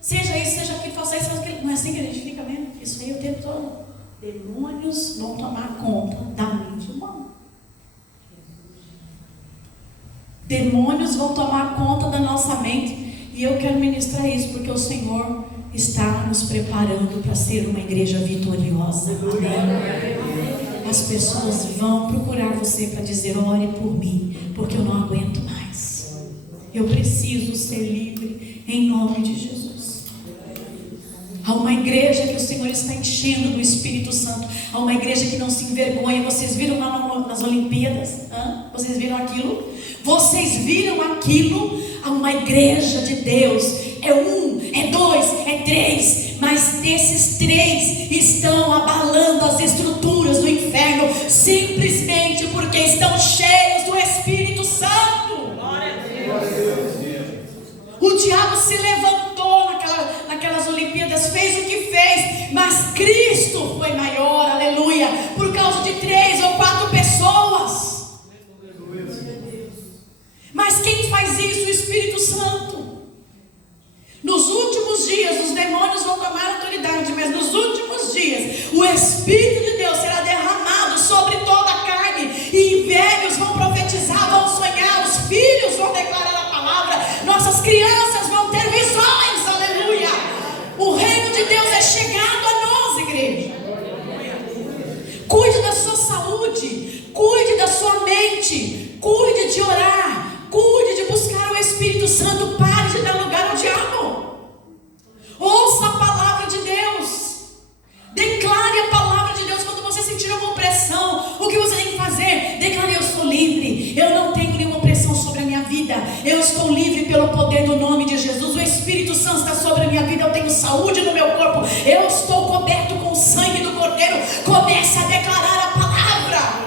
Seja isso, seja aquilo, faça isso, faça aquilo. Não é assim que a gente fica mesmo? Isso aí o tempo todo. Demônios vão tomar conta da mente humana. Demônios vão tomar conta da nossa mente. E eu quero ministrar isso, porque o Senhor está nos preparando para ser uma igreja vitoriosa. Amém? As pessoas vão procurar você para dizer, ore por mim, porque eu não aguento mais. Eu preciso ser livre em nome de Jesus. Há uma igreja que o Senhor está enchendo do Espírito Santo. Há uma igreja que não se envergonha. Vocês viram nas Olimpíadas? Vocês viram aquilo? Vocês viram aquilo? Há uma igreja de Deus. É 1, é 2, é 3. Mas desses 3 estão abalando as estruturas do inferno, simplesmente porque estão cheios do Espírito Santo. Glória a Deus. O diabo se levantou naquelas Olimpíadas, fez o que fez, mas Cristo foi maior, aleluia, por causa de 3 ou 4 pessoas. Mas quem faz isso? O Espírito Santo. Nos últimos dias, os demônios vão tomar autoridade, mas nos últimos dias, o Espírito de Deus será derramado sobre toda a carne, e velhos vão profetizar, vão sonhar, os filhos vão declarar a palavra, nossas crianças vão ter visões, aleluia. O reino de Deus é chegado a nós, igreja. Cuide da sua saúde, cuide da sua mente, cuide de orar, cuide de buscar o Espírito Santo. Pare de dar lugar ao diabo. Ouça a palavra de Deus. Declare a palavra de Deus. Quando você sentir uma opressão, o que você tem que fazer? Declare, eu sou livre. Eu não tenho nenhuma opressão sobre a minha vida. Eu estou livre pelo poder do nome de Jesus. O Espírito Santo está sobre a minha vida. Eu tenho saúde no meu corpo. Eu estou coberto com o sangue do Cordeiro. Comece a declarar a palavra.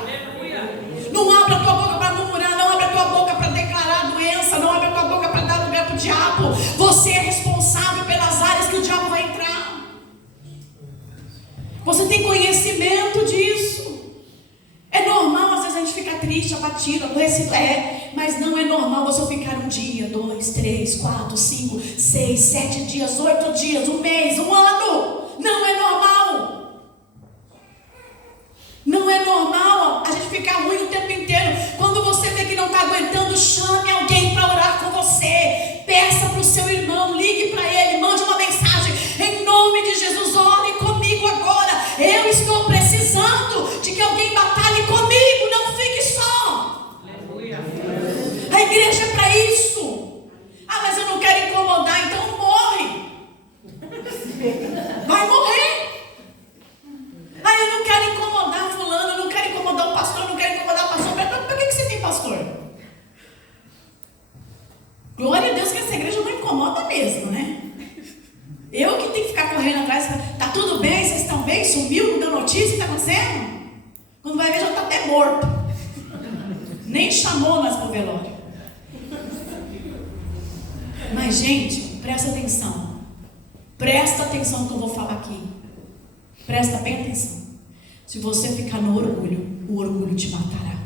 Não abra a tua boca para murmurar. Não abra a tua boca para declarar a doença. Não abra a tua boca para dar lugar para o diabo. Você é responsável pelas áreas que o diabo vai entrar. Você tem conhecimento disso. É normal às vezes a gente ficar triste, abatido, adoecido. Mas não é normal você ficar 1 dia, 2, 3, 4, 5, 6, 7 dias, 8 dias, 1 mês, 1 ano. Não é normal. Não é normal a gente ficar ruim o tempo inteiro. Quando você vê que não está aguentando, chame alguém para orar com você. Peça para o seu irmão, ligue para ele, mande uma mensagem. Em nome de Jesus, ore comigo agora. Eu sumiu, não deu notícia, o que está acontecendo? Quando vai ver, já está até morto. Nem chamou nós para o velório. Mas, gente, presta atenção. Presta atenção no que eu vou falar aqui. Presta bem atenção. Se você ficar no orgulho, o orgulho te matará.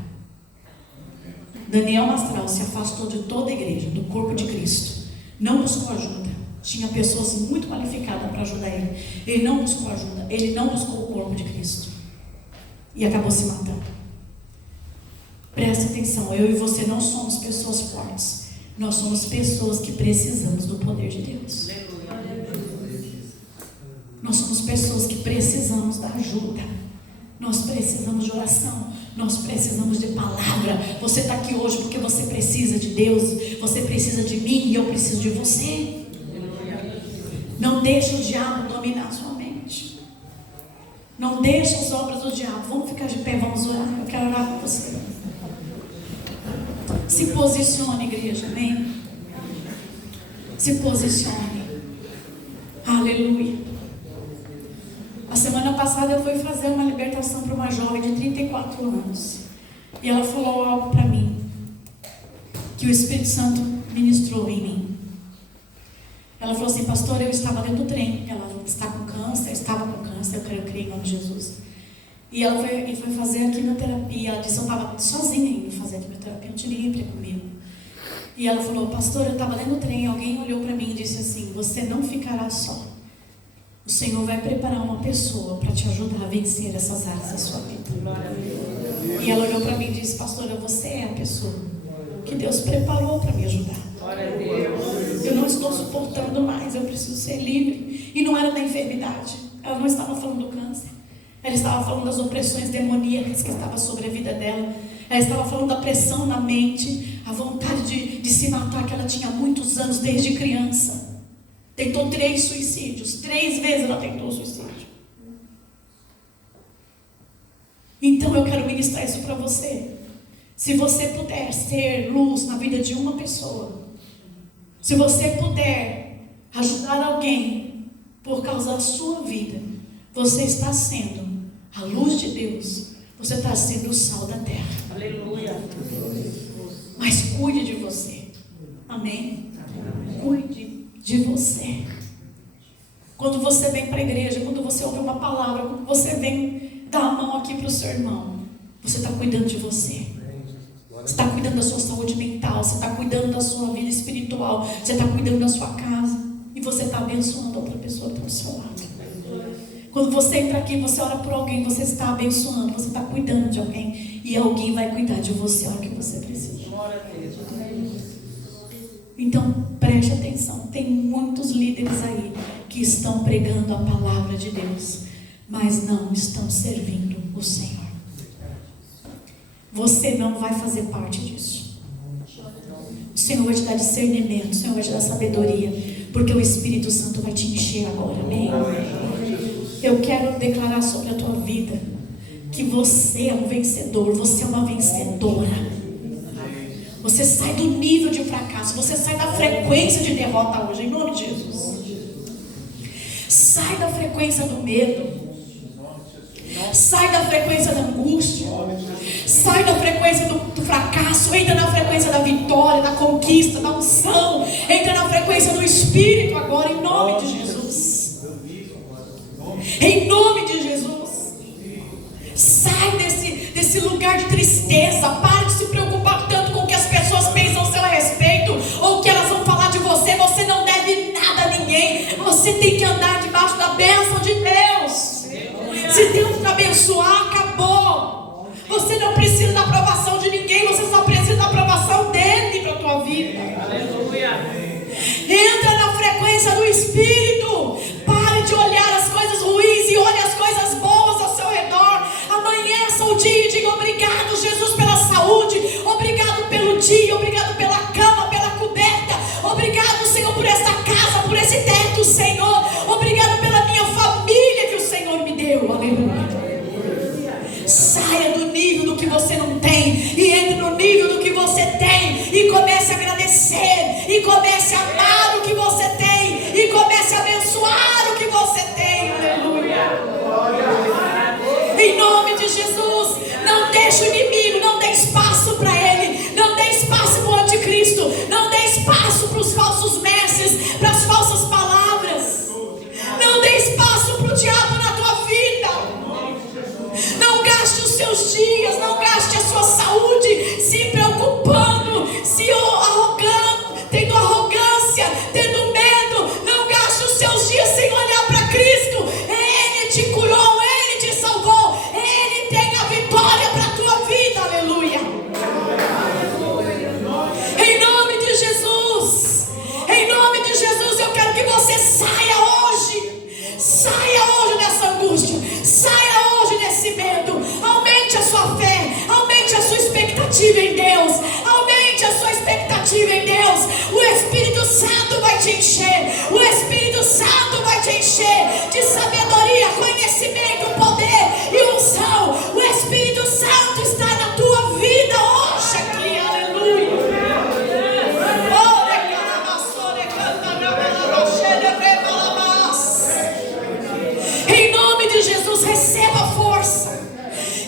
Daniel Mastral se afastou de toda a igreja, do corpo de Cristo. Não buscou ajuda. Tinha pessoas muito qualificadas para ajudar ele. Ele não buscou ajuda. Ele não buscou o corpo de Cristo. E acabou se matando. Presta atenção. Eu e você não somos pessoas fortes. Nós somos pessoas que precisamos do poder de Deus. Nós somos pessoas que precisamos da ajuda. Nós precisamos de oração. Nós precisamos de palavra. Você está aqui hoje porque você precisa de Deus. Você precisa de mim e eu preciso de você. Não deixe o diabo dominar a sua mente. Não deixe as obras do diabo. Vamos ficar de pé, vamos orar. Eu quero orar com você. Se posicione, igreja, amém? Se posicione. Aleluia. A semana passada eu fui fazer uma libertação para uma jovem de 34 anos. E ela falou algo para mim, que o Espírito Santo ministrou em mim. Ela falou assim: pastor, eu estava dentro do trem. Ela está com câncer, estava com câncer, eu creio em nome de Jesus. E ela foi fazer a quimioterapia. Ela disse: eu estava sozinha indo fazer a quimioterapia, não tinha ninguém para ir comigo. E ela falou: pastor, eu estava dentro do trem. Alguém olhou para mim e disse assim: você não ficará só. O Senhor vai preparar uma pessoa para te ajudar a vencer essas áreas da sua vida. E ela olhou para mim e disse: pastora, você é a pessoa que Deus preparou para me ajudar. Eu não estou suportando mais, eu preciso ser livre. E não era da enfermidade. Ela não estava falando do câncer. Ela estava falando das opressões demoníacas que estavam sobre a vida dela. Ela estava falando da pressão na mente, a vontade de se matar que ela tinha há muitos anos, desde criança. Tentou 3 suicídios. 3 vezes ela tentou suicídio. Então eu quero ministrar isso para você. Se você puder ser luz na vida de uma pessoa, se você puder ajudar alguém por causa da sua vida, você está sendo a luz de Deus. Você está sendo o sal da terra. Aleluia. Mas cuide de você. Amém? Cuide de você. Quando você vem para a igreja, quando você ouve uma palavra, quando você vem dar a mão aqui para o seu irmão, você está cuidando de você. Você está cuidando da sua saúde mental, você está cuidando da sua vida espiritual, você está cuidando da sua casa, e você está abençoando outra pessoa que está do seu lado. Quando você entra aqui, você ora por alguém, você está abençoando, você está cuidando de alguém, e alguém vai cuidar de você a hora que você precisa. Então preste atenção, tem muitos líderes aí que estão pregando a palavra de Deus, mas não estão servindo o Senhor. Você não vai fazer parte disso. O Senhor vai te dar discernimento, o Senhor vai te dar sabedoria, porque o Espírito Santo vai te encher agora, amém? Eu quero declarar sobre a tua vida que você é um vencedor, você é uma vencedora. Você sai do nível de fracasso, você sai da frequência de derrota hoje, em nome de Jesus. Sai da frequência do medo. Sai da frequência da angústia. Sai da frequência do fracasso. Entra na frequência da vitória, da conquista, da unção. Entra na frequência do Espírito agora, em nome de Jesus. Em nome de Jesus. Sai desse lugar de tristeza. Pare de se preocupar tanto com o que as pessoas pensam a seu respeito, ou o que elas vão falar de você. Você não deve nada a ninguém. Você tem que andar debaixo da bênção de Deus. Se Deus te abençoar, acabou. Você não precisa da aprovação de ninguém, você só precisa da aprovação dele para a tua vida. Aleluia. Entra na frequência do Espírito. Pare de olhar as coisas ruins e olhe as coisas boas ao seu redor. Amanheça o dia e diga: obrigado, Jesus, pela saúde. Obrigado pelo dia, obrigado pela cama, pela coberta. Obrigado, Senhor, por esta casa, por esse teto, Senhor. Obrigado pela minha família que o Senhor me deu. Aleluia. Saia do nível do que você não tem e entre no nível do que você tem, e comece a agradecer, e comece a amar o que você tem, e comece a abençoar o que você tem. Aleluia. angústia. Saia hoje desse medo. Aumente a sua fé. Aumente a sua expectativa em Deus. Aumente a sua expectativa em Deus. O Espírito Santo vai te encher. O Espírito Santo vai te encher de sabedoria, conhecimento, poder e unção. O Espírito Santo está na tua vida hoje aqui. Aleluia. Em nome de Jesus, receba força.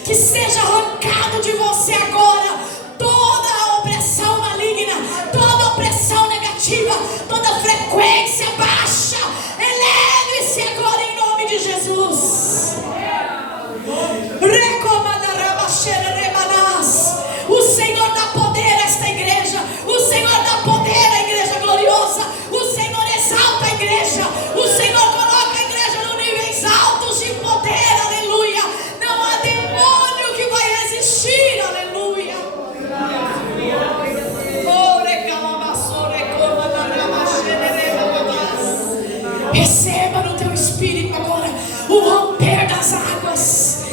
Que seja arrancado de você agora toda a opressão maligna, toda a opressão negativa, toda a frequência baixa. Eleve-se agora em nome de Jesus. O Senhor dá poder a esta igreja. O Senhor dá poder à igreja gloriosa. O Senhor exalta a igreja. O Senhor coloca a igreja no níveis altos de poder. Aleluia. Não há demônio que vai resistir. Aleluia. Receba no teu espírito agora o romper das águas.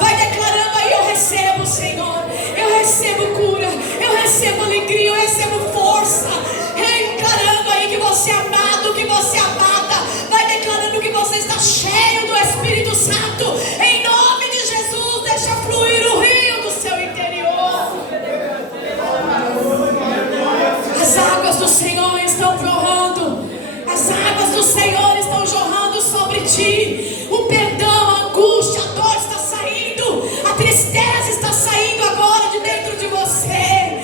Vai declarando aí: eu recebo, Senhor. Eu recebo cura. Eu recebo alegria. Eu recebo força. Declarando aí que você é amado, que você é amada. Vai declarando que você está cheio do Espírito Santo. Em nome de Jesus, deixa fluir o rio do seu interior. As águas do Senhor estão jorrando. As águas do Senhor estão jorrando sobre ti. O perdão, a angústia, a dor está saindo. A tristeza está saindo agora de dentro de você.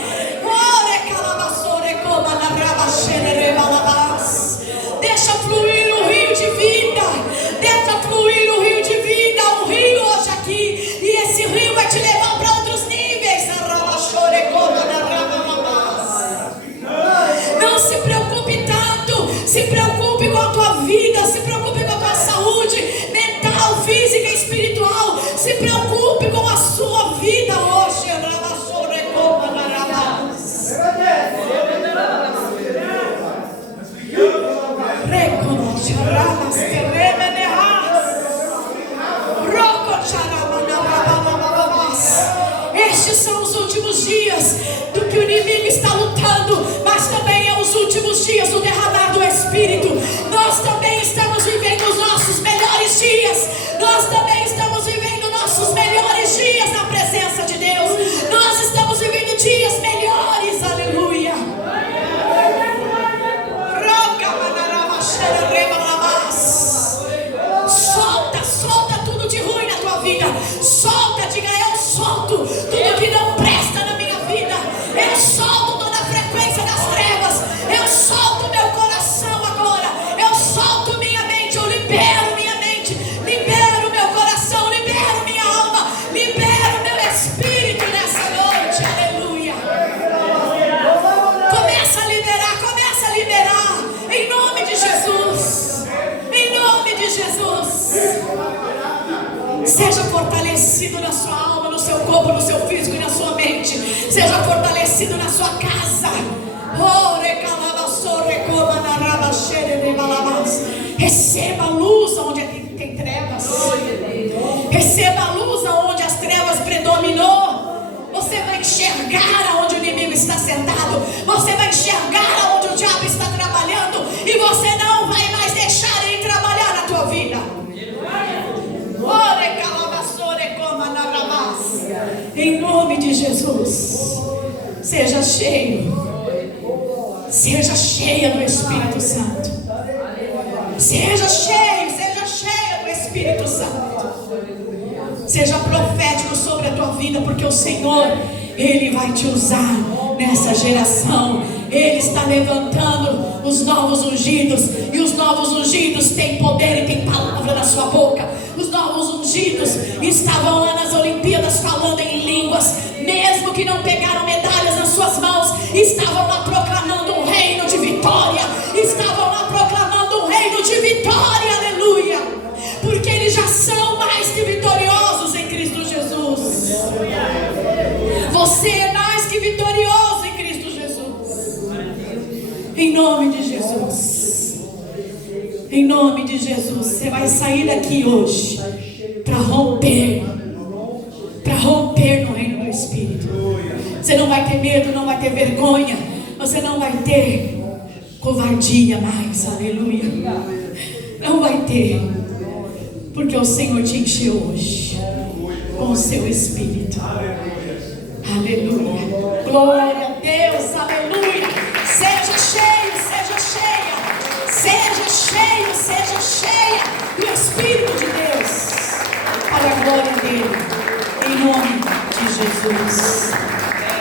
Deixa fluir o rio de vida. Deixa fluir o rio de vida. Um rio hoje aqui. E esse rio vai te levar para outros níveis. Não se preocupe tanto. Se preocupe com a tua vida. Se preocupe com a tua saúde mental, física e espiritual. Se preocupe com a sua vida hoje. Estes são os últimos dias do que o inimigo está lutando, mas também é os últimos dias do derramar do Espírito. Nós também estamos vivendo os nossos melhores dias. Nós também estamos vivendo nossos melhores dias na presença de Deus. Nós estamos vivendo dias melhores. Aleluia. Solta tudo de ruim na tua vida. Solta, diga: eu solto tudo que não presta na minha vida. Eu solto toda a frequência das trevas. Eu solto meu coração agora. Eu solto minha mente. Eu libero minha mente. Libero meu coração. Libero minha alma. Libero meu espírito nessa noite. Aleluia. Começa a liberar. Começa a liberar. Em nome de Jesus. Em nome de Jesus. Seja fortalecido na sua alma, no seu corpo, no seu físico e na sua mente. Seja fortalecido na sua casa. Receba a luz onde tem trevas. Receba a luz onde as trevas predominou. Você vai enxergar aonde o inimigo está sentado. Você vai enxergar aonde o diabo está trabalhando. E você não vai mais deixar ele trabalhar na tua vida. Em nome de Jesus, seja cheio, seja cheia do Espírito Santo. Seja cheio, seja cheia do Espírito Santo. Seja profético sobre a tua vida, porque o Senhor, Ele vai te usar nessa geração. Ele está levantando os novos ungidos. E os novos ungidos têm poder e têm palavra na sua boca. Os novos ungidos estavam lá nas Olimpíadas falando em línguas. Mesmo que não pegaram medalhas nas suas mãos, estavam lá proclamando um reino de vitória. Estavam lá proclamando um reino de vitória. Aleluia. Porque eles já são mais que vitoriosos em Cristo Jesus. Você é mais que vitorioso em Cristo Jesus. Em nome de Jesus. Em nome de Jesus, você vai sair daqui hoje para romper no reino do Espírito. Você não vai ter medo, não vai ter vergonha, você não vai ter covardia mais, aleluia. Não vai ter, porque o Senhor te encheu hoje com o seu Espírito. Aleluia. Glória a Deus, aleluia. Seja cheio, seja cheia. Seja cheio, seja cheia do Espírito de Deus, para a glória dele, em nome de Jesus.